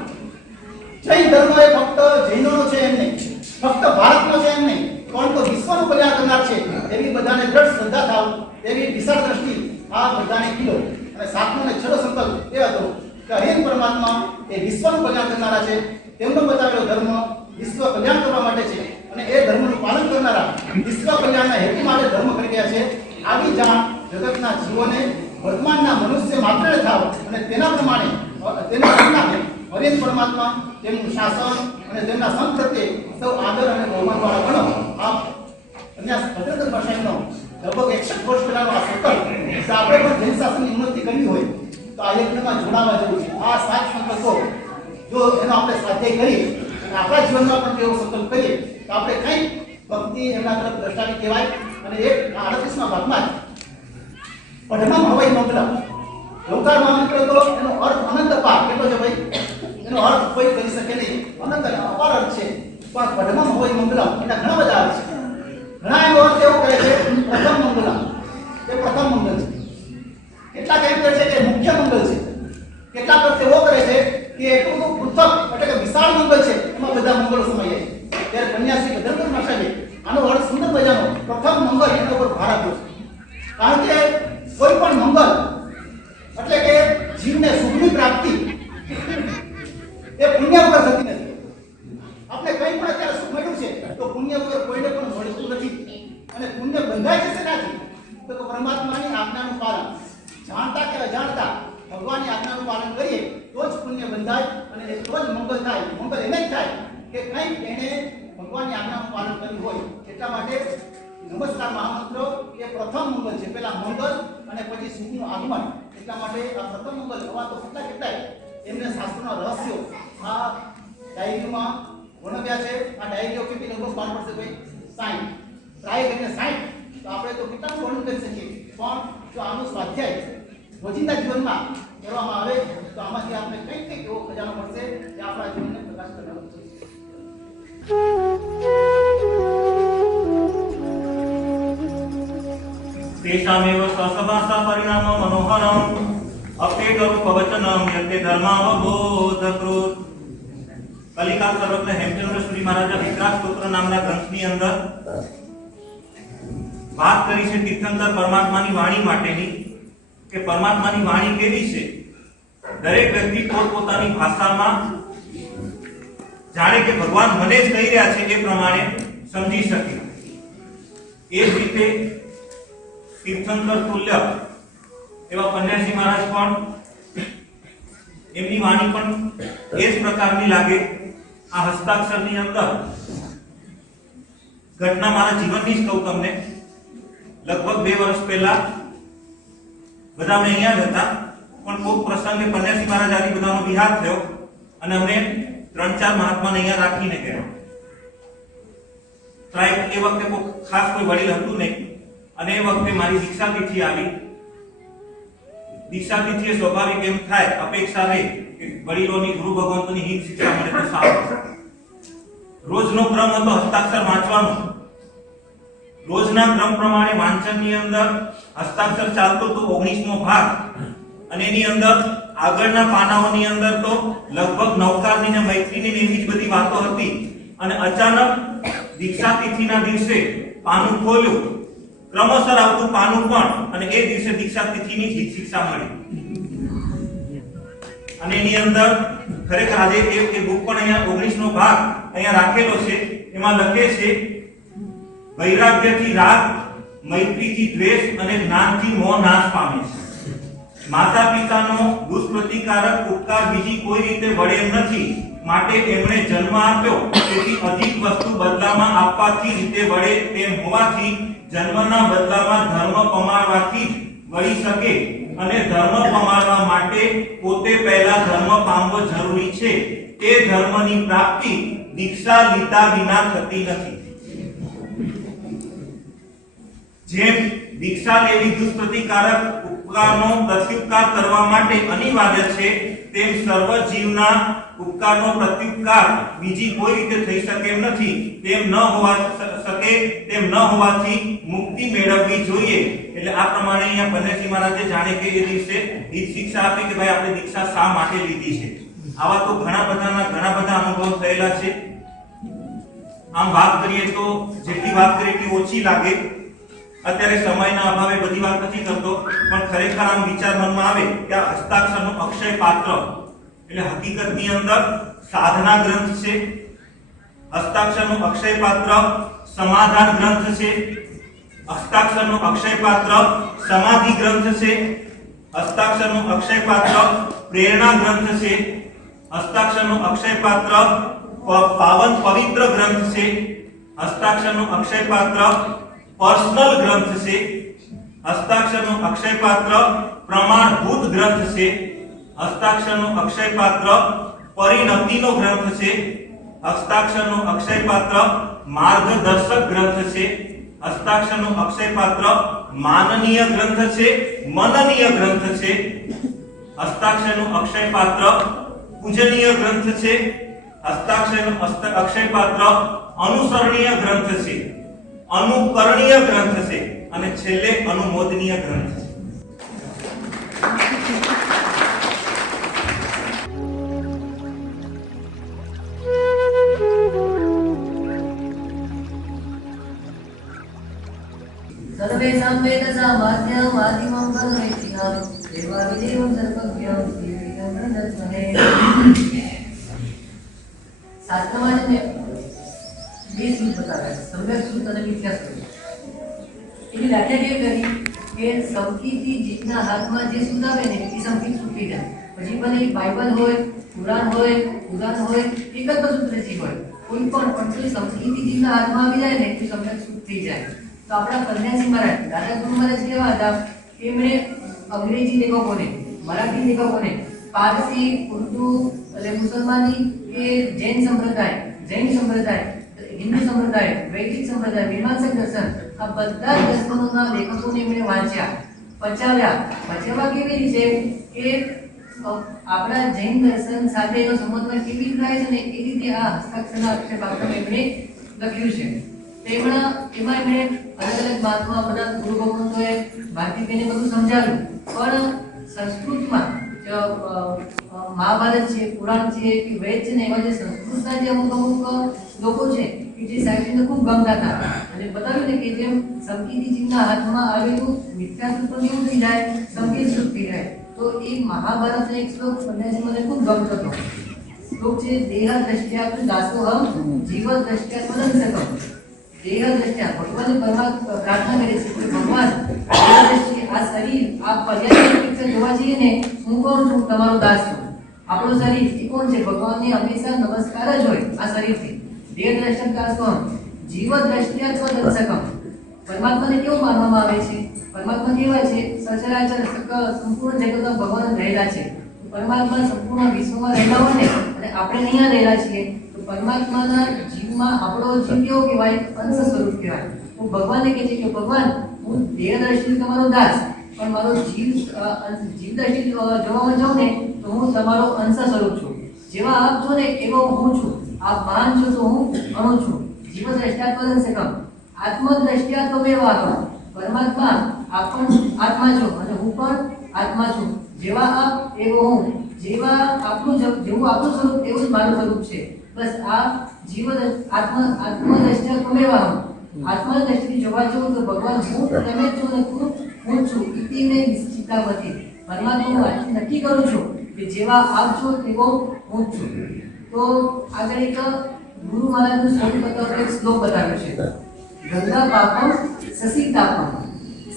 જૈન ધર્મ એ ફક્ત જૈનોનો છે એમ નહીં, ફક્ત ભારતનો છે એમ નહીં, પરંતુ વિશ્વનું કલ્યાણ કરનાર છે એવી બધાને દ્રઢ શ્રદ્ધા થાવ, એવી વિશાળ દ્રષ્ટિ આ બધાને કીધો. અને સાતમો અને છેલ્લો સંકલ્પ એ હતો કે હરિ પરમાત્મા એ વિશ્વનું કલ્યાણ કરનારા છે, તેમનો બતાવેલો ધર્મ વિશ્વ કલ્યાણ કરવા માટે છે અને એ ધર્મનું પાલન કરનારા વિશ્વ કલ્યાણના હેતુ માટે ધર્મ કરી રહ્યા છે. આવી જાણ જગતના જીવોને વર્તમાનના મનુષ્ય માત્રને થાવ અને તેના પ્રમાણે તેના આજ્ઞાને હરિ પરમાત્મા તેમનું શાસન અને તેમના સંત પ્રત્યે સૌ આદર અને બહુમાનવાળા બનો. આ કન્યા ભદ્રધર ભાષાનો લગભગ 61 વર્ષ પહેલાનો આ સંકલ્પ આપણે પણ જૈન શાસનની ઉન્નતિ કરવી હોય તો આ યજ્ઞમાં જોડાવા જેવું છે. આ 7 સંકલ્પો જો એનો આપણે સ્વાધ્યાય કરીએ અને આપણા જીવનમાં પણ એવો સંકલ્પ કરીએ તો આપણે કઈ ભક્તિ એમના તરફ દ્રષ્ટાવી કહેવાય. અને એક 38મા ભાગમાં પઢમમ હવૈ મંગલમ, લૌકાર મંત્ર તો એનો અર્થ અનંત અપાર કેટલો છે ભાઈ? એનો અર્થ કોઈ કરી શકે નહીં, અનંત અને અપાર અર્થ છે. પણ પઢમમ હવૈ મંગલમ એના ઘણા બધા અર્થ છે. ઘણા એનો અર્થ એવો કરે છે પ્રથમ મંગલમ, એ પ્રથમ મંગલ છે. કેટલાક એમ કહે છે કે મુખ્ય મંગલ છે, કેટલાક અર્થ એવો કરે છે કે એટલું પૃથક એટલે કે વિશાળ મંગલ છે, એમાં બધા મંગળો સમાઈ જાય. ત્યારે કન્યાશ્રી ભદ્રધર ભાષાએ આનો અર્થ સુંદર મજાનો પ્રથમ મંગલ એના ઉપર ભાર આપ્યો છે. કારણ કે કોઈ પણ મંગલ એટલે કે જીવને સુખની પ્રાપ્તિ એ પુણ્ય વગર થતી નથી. આપણે કંઈ પણ અત્યારે સુખ મળ્યું છે તો પુણ્ય વગર કોઈને પણ મળતું નથી. અને પુણ્ય બંધાય છે શેનાથી? તો પરમાત્માની આજ્ઞાનું પાલન, જાણતા કે અજાણતા ભગવાનની આજ્ઞાનું પાલન કરીએ તો જ પુણ્ય બંધાય અને તો જ મંગલ થાય. મંગલ એને જ થાય કે કંઈક એને ભગવાનની આજ્ઞાનું પાલન કર્યું હોય. એટલા માટે નમસ્કાર મહામંત્ર એ પ્રથમ મંગલ છે. પહેલા મંગલ અને પછી સુખનું આગમન. એટલા માટે આ પ્રથમ મંગલ હવા તો કેટલાય એમને શાસ્ત્રના રહસ્યો આ ડાયરીમાં વર્ણવ્યા છે. આ ડાયરીઓ કેટલી લગભગ પાર પડશે ભાઈ? 60. ટ્રાય કરીને 60 તો આપણે તો કેટલાનું વર્ણન કરી શકીએ. પણ જો આનું સ્વાધ્યાય રોજિંદા જીવનમાં કરવામાં આવે તો આમાંથી આપણે કંઈક એવો ખજાનો મળશે કે આપણા જીવનને પ્રકાશ કરવાનો છે. तेषामेव स्वसभासा परिणाम मनोहरम अपेटरूपवचनम यते धर्मावबोधकृत. कलिकाल सर्वज्ञ हेमचंद्र सूरी महाराजा વિતરાગ સ્તોત્ર નામના ગ્રંથની અંદર વાત કરી છે તીર્થંકર પરમાત્માની વાણી માટેની કે પરમાત્માની વાણી કેવી છે. દરેક વ્યક્તિ પોતપોતાની ભાષામાં જાણે કે ભગવાન મને જ કહી રહ્યા છે એ પ્રમાણે સમજી શકે. એ જ રીતે તીર્થંકર તુલ્ય એવા પન્યાસી મહારાજ પણ એમની વાણી પણ એ જ પ્રકારની લાગે. આ હસ્તાક્ષરની અંદર ઘટના મારા જીવનની જ કહું તમને. લગભગ 2 વર્ષ પહેલા બધા અમે અહીંયા જ હતા, પણ કોઈ પ્રસંગે પન્યાસી મહારાજ આદિ બધાનો વિહાર થયો અને અમને 3-4 મહાત્માને અહીંયા રાખીને ગયા. એ વખતે કોઈ ખાસ કોઈ વડીલ હતું નહીં અને એ વખતે મારી દીક્ષા તિથિ આવી. દીક્ષા તિથિ સ્વાભાવિક એમ થાય, અપેક્ષા રહે કે વડીલોની ગુરુ ભગવંતોની હિત શિક્ષા મળે તો સારું. રોજનો ક્રમ હતો હસ્તાક્ષર વાંચવાનો. રોજના ક્રમ પ્રમાણે વાંચનની અંદર હસ્તાક્ષર ચાલતો તો 19મો ભાગ અને એની અંદર આગળના પાનાઓની અંદર તો લગભગ નવકારની ને મૈત્રીની ને એવી જ બધી વાતો હતી. અને અચાનક દીક્ષા તિથિના દિવસે પાનું ખોલ્યું, ક્રમશર આવતું પાનું પણ, અને એ દિવસે દીક્ષા તિથિની જ શિક્ષા મળી. અને એની અંદર ખરેખર આજે એ બુક પણ અહીંયા 19નો ભાગ અહીંયા રાખેલો છે. એમાં લખે છે વૈરાગ્યથી રાગ, મૈત્રીથી દ્વેષ અને જ્ઞાનથી મોહ નાશ પામે છે. માતા પિતાનો દુષ્પ્રતિકારક ઉપકાર બીજી કોઈ રીતે વળે એમ નથી, માટે એમણે જન્મ આપ્યો, તેથી અધિક વસ્તુ બદલામાં આપવાથી રીતે વળે તેમ હોવાથી જન્મના બદલામાં ધર્મ પમાડવાથી જ વળી શકે, અને ધર્મ પમાડવા માટે પોતે પહેલા ધર્મ પામવો જરૂરી છે. તે ધર્મની પ્રાપ્તિ દીક્ષા લીધા વિના થતી નથી. જેમ દીક્ષા લેવી દુષ્પ્રતિકારક ઉપકારનો પ્રત્યુપકાર કરવા માટે અનિવાર્ય છે, તેમ સર્વ જીવના ઉપકારનો પ્રત્યુપકાર બીજી કોઈ રીતે થઈ શકે એમ નથી. તેમ ન હોવાથી મુક્તિ મેળવવી જોઈએ. એટલે આ પ્રમાણે અહીંયા પન્નેજી મહારાજે જાણે કે એ દિવસે દીક્ષ શિક્ષા આપી કે ભાઈ આપણે દીક્ષા શા માટે લીધી છે. આવા તો ઘણા બધા અનુભવ થયેલા છે. આમ વાત કરીએ તો જેટલી વાત કરીએ એટલી ઓછી લાગે. અત્યારે સમયના અભાવે બધી વાત નથી કરતો, પણ ખરેખર આમ વિચાર મનમાં આવે કે આ હસ્તાક્ષરનું અક્ષય પાત્ર એટલે હકીકતની અંદર સાધના ગ્રંથ છે. હસ્તાક્ષરનું અક્ષય પાત્ર સમાધાન ગ્રંથ છે. હસ્તાક્ષરનું અક્ષય પાત્ર સમાધિ ગ્રંથ છે. હસ્તાક્ષરનું અક્ષય પાત્ર પ્રેરણા ગ્રંથ છે. હસ્તાક્ષરનું અક્ષય પાત્ર પાવન પવિત્ર ગ્રંથ છે. હસ્તાક્ષરનું અક્ષય પાત્ર પર્સનલ ગ્રંથ છે. હસ્તાક્ષરનું અક્ષય પાત્ર પ્રમાણભૂત ગ્રંથ છે. હસ્તાક્ષરનું અક્ષય પાત્ર પરિણતિનો ગ્રંથ છે. હસ્તાક્ષરનું અક્ષય પાત્ર માર્ગદર્શક ગ્રંથ છે. હસ્તાક્ષરનું અક્ષય પાત્ર માનનીય ગ્રંથ છે, મનનીય ગ્રંથ છે. હસ્તાક્ષરનું અક્ષય પાત્ર પૂજનીય ગ્રંથ છે. હસ્તાક્ષરનું અક્ષય પાત્ર અનુસરણીય ગ્રંથ છે, અનુકરણીય ગ્રંથ છે, અને છેલ્લે અનુમોદનીય ગ્રંથ છે. સર્વેષાં વેદસામાન્યં આદિમં બ્રહ્મૈતિહ્યં દેવાદિદેવં સર્વજ્ઞં શ્રીવિષ્ણું દત્સને. શાસ્ત્રમાં છે ને બે સૂત્ર બતાવ્યા છે, સમ્યક સૂત્ર અને મિથ્યા સૂત્ર. એની વ્યાખ્યા કેવી કરી કે સંકિતથી જીતના હાથમાં જે સૂત આવે ને એ સંકિત છૂટી જાય. પછી ભલે એ બાઇબલ હોય, કુરાન હોય, એક જ સૂત્રજી હોય, કોઈ પણ જો સંકિતથી જીતના હાથમાં આવી જાય ને એ સમ્યક સૂત્ર થઈ જાય. તો આપણા પન્નેજી મહારાજ દાદા ગુરુ મહારાજ કેવા હતા કે એમણે અંગ્રેજી લેખકોને, મરાઠી લેખકોને, પારસી, ઉર્દુ એટલે મુસલમાની કે જૈન સંપ્રદાય, હિન્દુ સંપ્રદાય, વૈદિક સંપ્રદાય, મીમાંસક દર્શન, આ બધા દર્શનોના લેખકોને એમણે વાંચ્યા, પચાવ્યા કેવી રીતે કે આપણા જૈન દર્શન સાથે એનો સંબંધ કેવી રીતે થાય છે ને એ રીતે આ હસ્તાક્ષરના અક્ષર પાત્રમાં એમણે લખ્યું છે. એમાં એમણે અલગ અલગ વાતમાં બધા ગુરુ ભગવંતોએ ભારતીબેને બધું સમજાવ્યું, પણ સંસ્કૃતમાં મહાભારત છે, પુરાણ છે કે વેદ છે ને એવા જે સંસ્કૃતના જે અમુક લોકો છે કે જે સાહિત્યને ખૂબ ગમતા હતા અને બતાવ્યું ને કે જેમ સંકિતજીના હાથમાં આવેલું મિથ્યા સૂત્ર કેવું થઈ જાય, સંકેત સૂત્ર થઈ જાય. તો એ મહાભારતનો એક શ્લોક પન્નેજી મને ખૂબ ગમતો હતો. શ્લોક છે દેહ દ્રષ્ટ્યા તુ દાસોહમ જીવ દ્રષ્ટ્યા ત્વદંસકમ. દેહ દ્રષ્ટ્યા ભગવાન પ્રાર્થના કરે છે કે ભગવાન દેહ દ્રષ્ટિએ આ શરીર આ પર્યાય પિક્ચર જોવા જઈએ ને હું કોણ છું, તમારો દાસ છું. આપણું શરીર એ કોણ છે, ભગવાનને હંમેશા નમસ્કાર જ હોય આ શરીરથી. દેહ દ્રષ્ટ્યા સ્વમ જીવ દ્રષ્ટ્યા ત્વદંસકમ. પરમાત્માને કેવું માનવામાં આવે છે, પરમાત્મા કેવા છે, સચરાચર સંપૂર્ણ જગતમાં ભગવાન રહેલા છે. પરમાત્મા સંપૂર્ણ વિશ્વમાં રહેલા હોય ને અને આપણે અહીંયા રહેલા છીએ તો પરમાત્માના જીવમાં આપણો જીવ કેવો કહેવાય, અંશ સ્વરૂપ કહેવાય. તો ભગવાનને કહે છે કે ભગવાન હું દેહ દ્રષ્ટિથી તમારો દાસ, પણ મારો જીવ દ્રષ્ટિ જોવામાં જાઉં ને તો હું તમારો અંશ સ્વરૂપ છું. જેવા આપ છો ને એવો હું છું. આપ મહાન છો તો હું અણુ છું. જીવ દ્રષ્ટ્યા ત્વદંસકમ આત્મદ્રષ્ટ્યા ત્વમેવાહમ. પરમાત્મા આપ પણ આત્મા છો અને હું પણ આત્મા છું. જેવા આપ એવો હું. જેવું આપણું સ્વરૂપ એવું જ મારું સ્વરૂપ છે. બસ આ જીવ આત્મદ્રષ્ટ્યા ત્વમેવાહમ. આત્મા દ્રષ્ટિથી જોવા જવું તો ભગવાન હું તમે છો ને હું છું. ઇતિ મે નિશ્ચિતામતિ. પરમાત્મા હું નક્કી કરું છું કે જેવા આપ છો તેવો હું છું. તો આગળ એક ગુરુ મહારાજનું શ્લોક બતાવ્યો છે. ગંગા પાપમ સસીતાપમ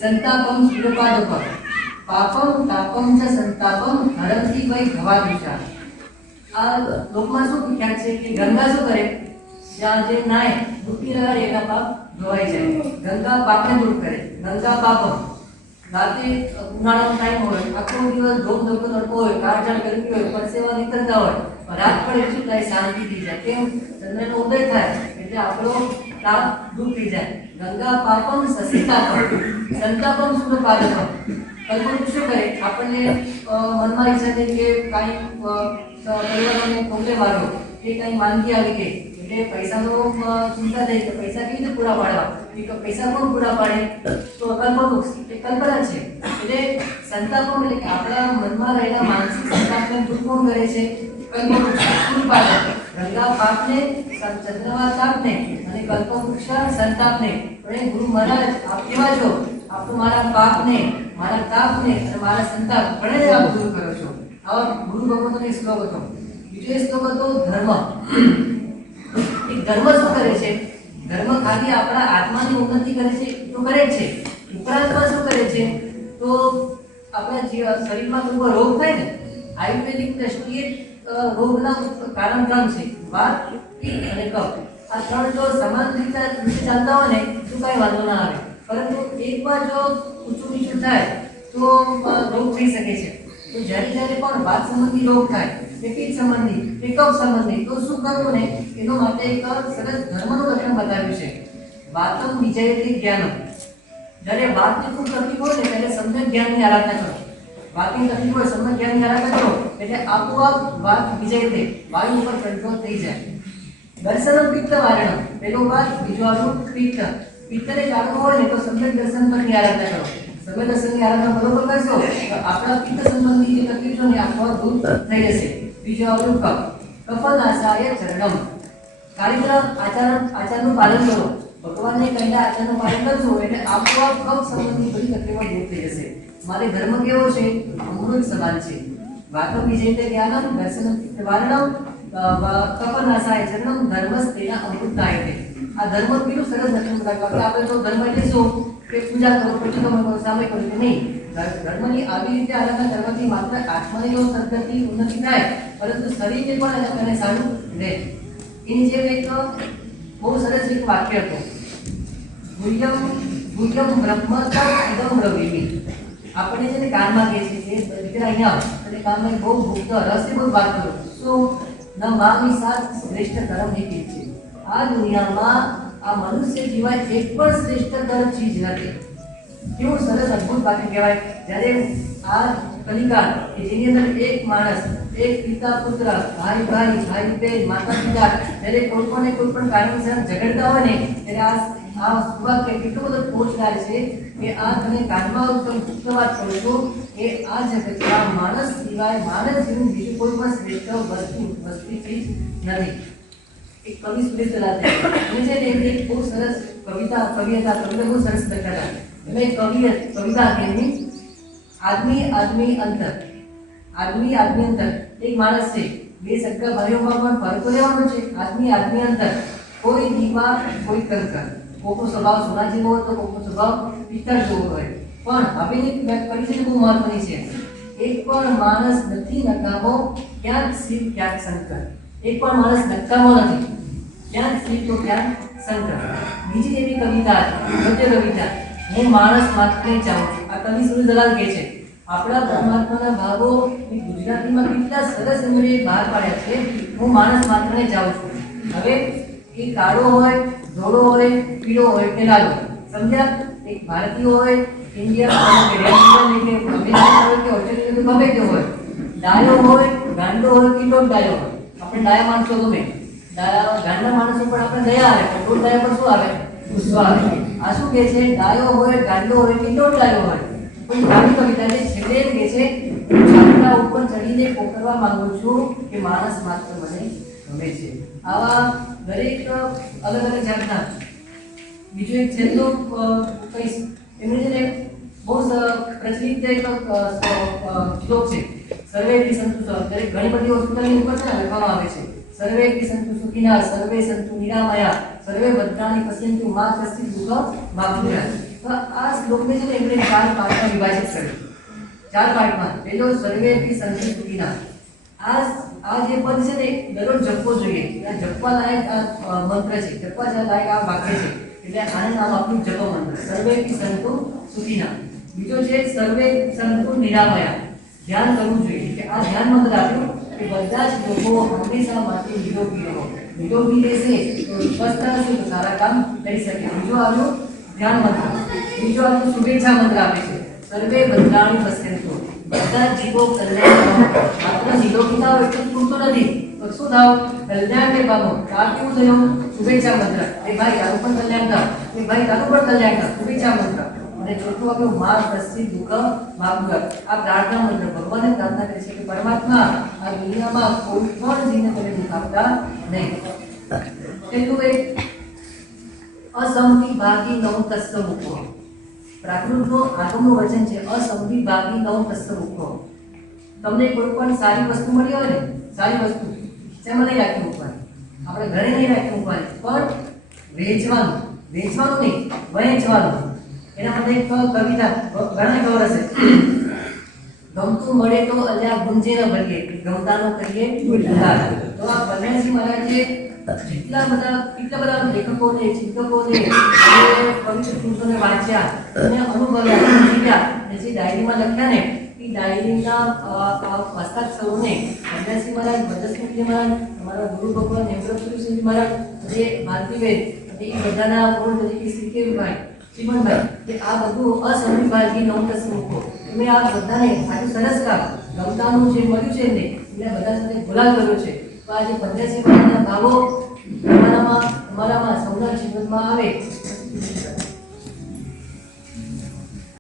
સંતાપમ સુરપાદપમ પાપમ તાપમ ચ સંતાપમ હરંતી વૈ ભવાદુષા. આ લોકમાં શું વિખ્યાત છે કે ગંગા શું કરે, જ્યાં જે નાય ડૂબકી લગાડે એના પાપ ધોવાઈ જાય. ગંગા પાપને દૂર કરે. ગંગા પાપમ, રાતે ઉનાળાનો ટાઈમ હોય, આખો દિવસ ધોમ ધોકો તડકો હોય, કાળઝાળ ગરમી હોય, પરસેવા નીકળતા હોય, રાત પડે શું થાય, શાંતિ થઈ જાય. કેમ? ચંદ્રનો ઉદય થાય એટલે આપણો તાપ દૂર થઈ જાય. ગંગા પાપમ સસિતાપમ સંતાપમ સુખ પાદપમ. કલ્પનું શું કરે, આપણને મનમાં ઈચ્છા થઈ કે કાંઈ પરિવારોને પ્રોબ્લેમ આવ્યો કે કાંઈ માંદગી આવી ગઈ એટલે પૈસાનો ચિંતા થઈ કે પૈસા કેવી રીતે પૂરા પાડવા, કે પૈસા કોણ પૂરા પાડે, તો કલ્પનું એ કલ્પના છે. એટલે સંતાપમ એટલે કે આપણા મનમાં રહેલા માનસિક સંતાપને દૂર કોણ કરે છે, કલ્પવૃક્ષ પાડે. ગંગા પાપને, ચંદ્રમા તાપને અને કલ્પવૃક્ષ સંતાપને. પણ ગુરુ મહારાજ આપ કેવા છો, આપ તો મારા પાપને, મારા તાપને અને મારા સંતાપ બંને આપ દૂર કરો છો. આવા ગુરુ ભગવંતોનો એક શ્લોક હતો. બીજો એક શ્લોક હતો ધર્મ. એ ધર્મ શું કરે છે, ધર્મ ખાલી આપણા આત્માની ઉન્નતિ કરે છે તો કરે જ છે, ઉપરાંતમાં શું કરે છે તો આપણા શરીરમાં કોઈ રોગ થાય ને, આયુર્વેદિક દ્રષ્ટિએ રોગના કારણ ત્રણ છે, વાત, પિત્ત અને કફ. આ ત્રણ જો સમાન રીતે ચાલતા હોય ને તો કઈ વાંધો ના આવે, પરંતુ એકવાર જો ઊંચું નીચું થાય તો રોગ થઈ શકે છે. તો જ્યારે પણ વાત સંબંધી રોગ થાય, કે પિત્ત સંબંધી, કે કફ સંબંધી, તો શું કરવું ને એનો માટે એક સરસ ધર્મનું લક્ષણ બતાવ્યું છે. વાતમ વિજયતે જ્ઞાનમ. જ્યારે વાતની ખૂબ તકલીફ હોય ને ત્યારે સમ્યક જ્ઞાનની આરાધના કરો. વાતની તકલીફ હોય, સમ્યક જ્ઞાનની આરાધના કરો એટલે આપોઆપ વાત વિજયતે, વાયુ ઉપર કંટ્રોલ થઈ જાય. દર્શનમ પિત્ત વારણમ. પેલો વાત, બીજો આપણું પિત્ત. પિત્તને જાણવું હોય ને તો સમ્યક દર્શન પરની આરાધના કરો. સમ્યક દર્શનની આરાધના બરોબર કરશો તો આપણા પિત્ત સંબંધી જે તકલીફો ને આપોઆપ દૂર થઈ જશે. બીજો આપણું કફ. કફનાશાય ચરણમ. કાર્ય આચારનું પાલન કરો. ભગવાનને કહેલા આચારનું પાલન કરશો એટલે આપોઆપ કફ સંબંધી બધી તકલીફો દૂર થઈ જશે. મારે ધર્મ કેવો છે, અમૃત સમાન છે. વાતો વિજયતે જ્ઞાનમ દર્શનમ પિત્ત વારણમ કફનાશાય ચરણમ ધર્મસ્તેના અમૃતાયતે. આ ધર્મ કેટલું સરસ લક્ષણ બતાવ્યું. આપણે તો ધર્મ એટલે શું કે પૂજા કરો, પ્રતિક્રમણ કરો, સામે કરો, નહીં. ધર્મની આવી રીતે આરાધના કરવાથી માત્ર આત્માની સદગતિ ઉન્નતિ થાય, પરંતુ શરીરને પણ એને સારું રહે. એની જેમ એક બહુ સરસ એક વાક્ય હતું, ગુહ્યમ બ્રહ્મ તદમ રવિમિ. આપણે જેને કાનમાં કહે છે કે દીકરા અહીંયા અને કાનમાં બહુ ગુપ્ત રહસ્યમય વાત કરો. શું ન મામી સાત શ્રેષ્ઠ કર્મ એ કહે છે. આ દુનિયામાં આ મનુષ્ય સિવાય એક પણ શ્રેષ્ઠતર ચીજ નથી. કેવું સરસ અદ્ભુત વાક્ય કહેવાય. જ્યારે આ કલિકાળ કે જેની અંદર એક માણસ, એક પિતા પુત્ર, ભાઈ બહેન, માતા પિતા જ્યારે કોઈ પણ કારણસર ઝઘડતા હોય ને ત્યારે આ વાક્ય કેટલું બધું પહોંચનાર છે કે આ તમે કાનમાં ગુપ્ત વાત કરો છો કે આ જગતમાં માણસ સિવાય માણસ જેવું બીજું કોઈ પણ શ્રેષ્ઠ વસ્તુ ચીજ નથી. એક કવિ સુરેશ દલાલ છે ને એક બહુ સરસ કવિતા બહુ સરસ લખતા હતા. એમાં એક કવિતા હતી એમની, આદમી અંતર. એક માણસ છે, બે સગા ભાઈઓમાં પણ ફરક તો રહેવાનો છે. આદમી અંતર, કોઈ દીવા કોઈ કંકર. કોઈનો સ્વભાવ સોના જેવો હોય તો કોઈનો સ્વભાવ પિત્તળ જેવો હોય. પણ હવેની પરિસ્થિતિ બહુ મહત્વની છે. એક પણ માણસ નથી નકામો, ક્યાંક શિવ ક્યાંક શંકર. એક પણ માણસ નકામો નથી, ક્યાંક શિવ તો ક્યાંક શંકર. બીજી એવી કવિતા હતી, ગદ્ય કવિતા, હું માણસ માત્રને ચાહું છું. આ કવિ સુરેશ દલાલ કહે છે આપણા પરમાત્માના ભાવો ગુજરાતીમાં કેટલા સરસ એમણે બહાર પાડ્યા છે. હું માણસ માત્રને ચાહું છું. હવે એ કાળો હોય, ધોળો હોય, પીળો હોય કે લાલ હોય, સમજ્યા? એક ભારતીય હોય, ઇન્ડિયા હોય કે અમેરિકા હોય કે ઓસ્ટ્રેલિયા ગમે તે હોય, ડાયો હોય, ગાંડો હોય કે દોઢ ડાયો હોય. આપણે ડાયા માણસો ગમે, ગાંડા માણસો પણ આપણે દયા આવે, પણ દોઢ ડાયા પર શું આવે? ગુસ્સો આવે. આ શું કહે છે? ડાયો હોય, ગાંડો હોય કે દોઢ ડાયો હોય, પણ ગાંડી કવિતા છે છેલ્લે એમ કહે છે છાપરા ઉપર ચડીને પોકરવા માંગુ છું કે માણસ માત્ર મને ગમે છે. આવા દરેક અલગ અલગ જાતના. બીજું એક છેલ્લું કહીશ, એમણે છે ને બહુ પ્રચલિત એક શ્લોક છે, સર્વે સંતુ. દરેક ઘણી બધી હોસ્પિટલની ઉપર છે ને લખવામાં આવે છે, સર્વે સંતુ સુખિના, સર્વે સંતુ નિરામયા, સર્વે ભદ્રાણી પશ્યંતુ મા કશ્ચિત દુઃખ વાપુર્યા. તો આ શ્લોકને છે ને એમણે 4 પાઠમાં વિભાજિત કર્યો. 4 પાર્ટમાં. પહેલો સર્વેપી સંતુ સુખીના. આ જે પદ છે ને દરરોજ જપવો જોઈએ. આ જપવા લાયક આ મંત્ર છે, જપવા લાયક આ વાક્ય છે. એટલે આનું નામ આપ્યું જપ મંત્ર, સર્વેપી સંતુ સુખીના. બીજો છે સર્વે સંતુ નિરામયા. ધ્યાન કરવું જોઈએ કે આ ધ્યાન મંત્ર આપ્યું કે બધા જ લોકો હંમેશા માટે નિરોગી રહો. નિરોગી રહેશે તો સ્વસ્થ રહેશે તો સારા કામ કરી શકે. બીજો આવ્યો ધ્યાન મંત્ર. બીજો આવ્યો શુભેચ્છા મંત્ર આપે છે, સર્વે ભદ્રાણી પશ્યંતુ. બધા જીવો કલ્યાણ પામો. માત્ર નિરોગીતા હોય એટલું પૂરતું નથી, તો શું થાવ? કલ્યાણને પામો. આ કેવું થયું? શુભેચ્છા મંત્ર. એ ભાઈ તારું પણ કલ્યાણ કર, એ ભાઈ તારું પણ કલ્યાણ કર. શુભેચ્છા મંત્ર. અને ચોથું આવ્યું મા પ્રસિદ્ધ દુઃખ માપુર. આ પ્રાર્થના મંત્ર. ભગવાનને પ્રાર્થના કરે છે કે પરમાત્મા આ દુનિયામાં કોઈ પણ જીવને તમે દુઃખ આપતા નહીં. એટલું એક અસંવિભાગી નવ કસ્ત મૂકો. પ્રાકૃતનો આગમનું વચન છે અસંવિભાગી નવ કસ્ત મૂકો. તમને કોઈ પણ સારી વસ્તુ મળી હોય ને, સારી વસ્તુ શેમાં નહીં રાખી મૂકવાની, આપણે ઘરે નહીં રાખી મૂકવાની, પણ વેચવાનું. વેચવાનું નહીં, વહેંચવાનું. એના માટે એક કવિતા ઘણા ખબર હશે, ગમતું મળે તો અલ્યા ગુંજે ન ભરીએ, ગમતાનો કરીએ ઉલ્લાસ. તો આ બન્યાસી મહારાજે કેટલા બધા લેખકોને, ચિંતકોને અને પવિત્ર પુરુષોને વાંચ્યા અને અનુભવ્યા, જીવ્યા અને જે ડાયરીમાં લખ્યા ને એ ડાયરીના હસ્તાક્ષરોને બન્યાસી મહારાજ, ભદ્રસિંહજી મહારાજ, અમારા ગુરુ ભગવાન હેમપ્રભુસિંહજી મહારાજ, જે ભારતીબેન અને એ બધાના ગુણ તરીકે શ્રી કેવીભાઈ, ચીમનભાઈ, કે આ બધું અસંવિભાગી નવકસ મૂકો. મેં આ બધાને આટલું સરસ કામ ગમતાનું જે મળ્યું છે એમને બધા સાથે ગુલાલ કર્યો છે. તો આજે 85 ભાવો તમારામાં સૌના જીવનમાં આવે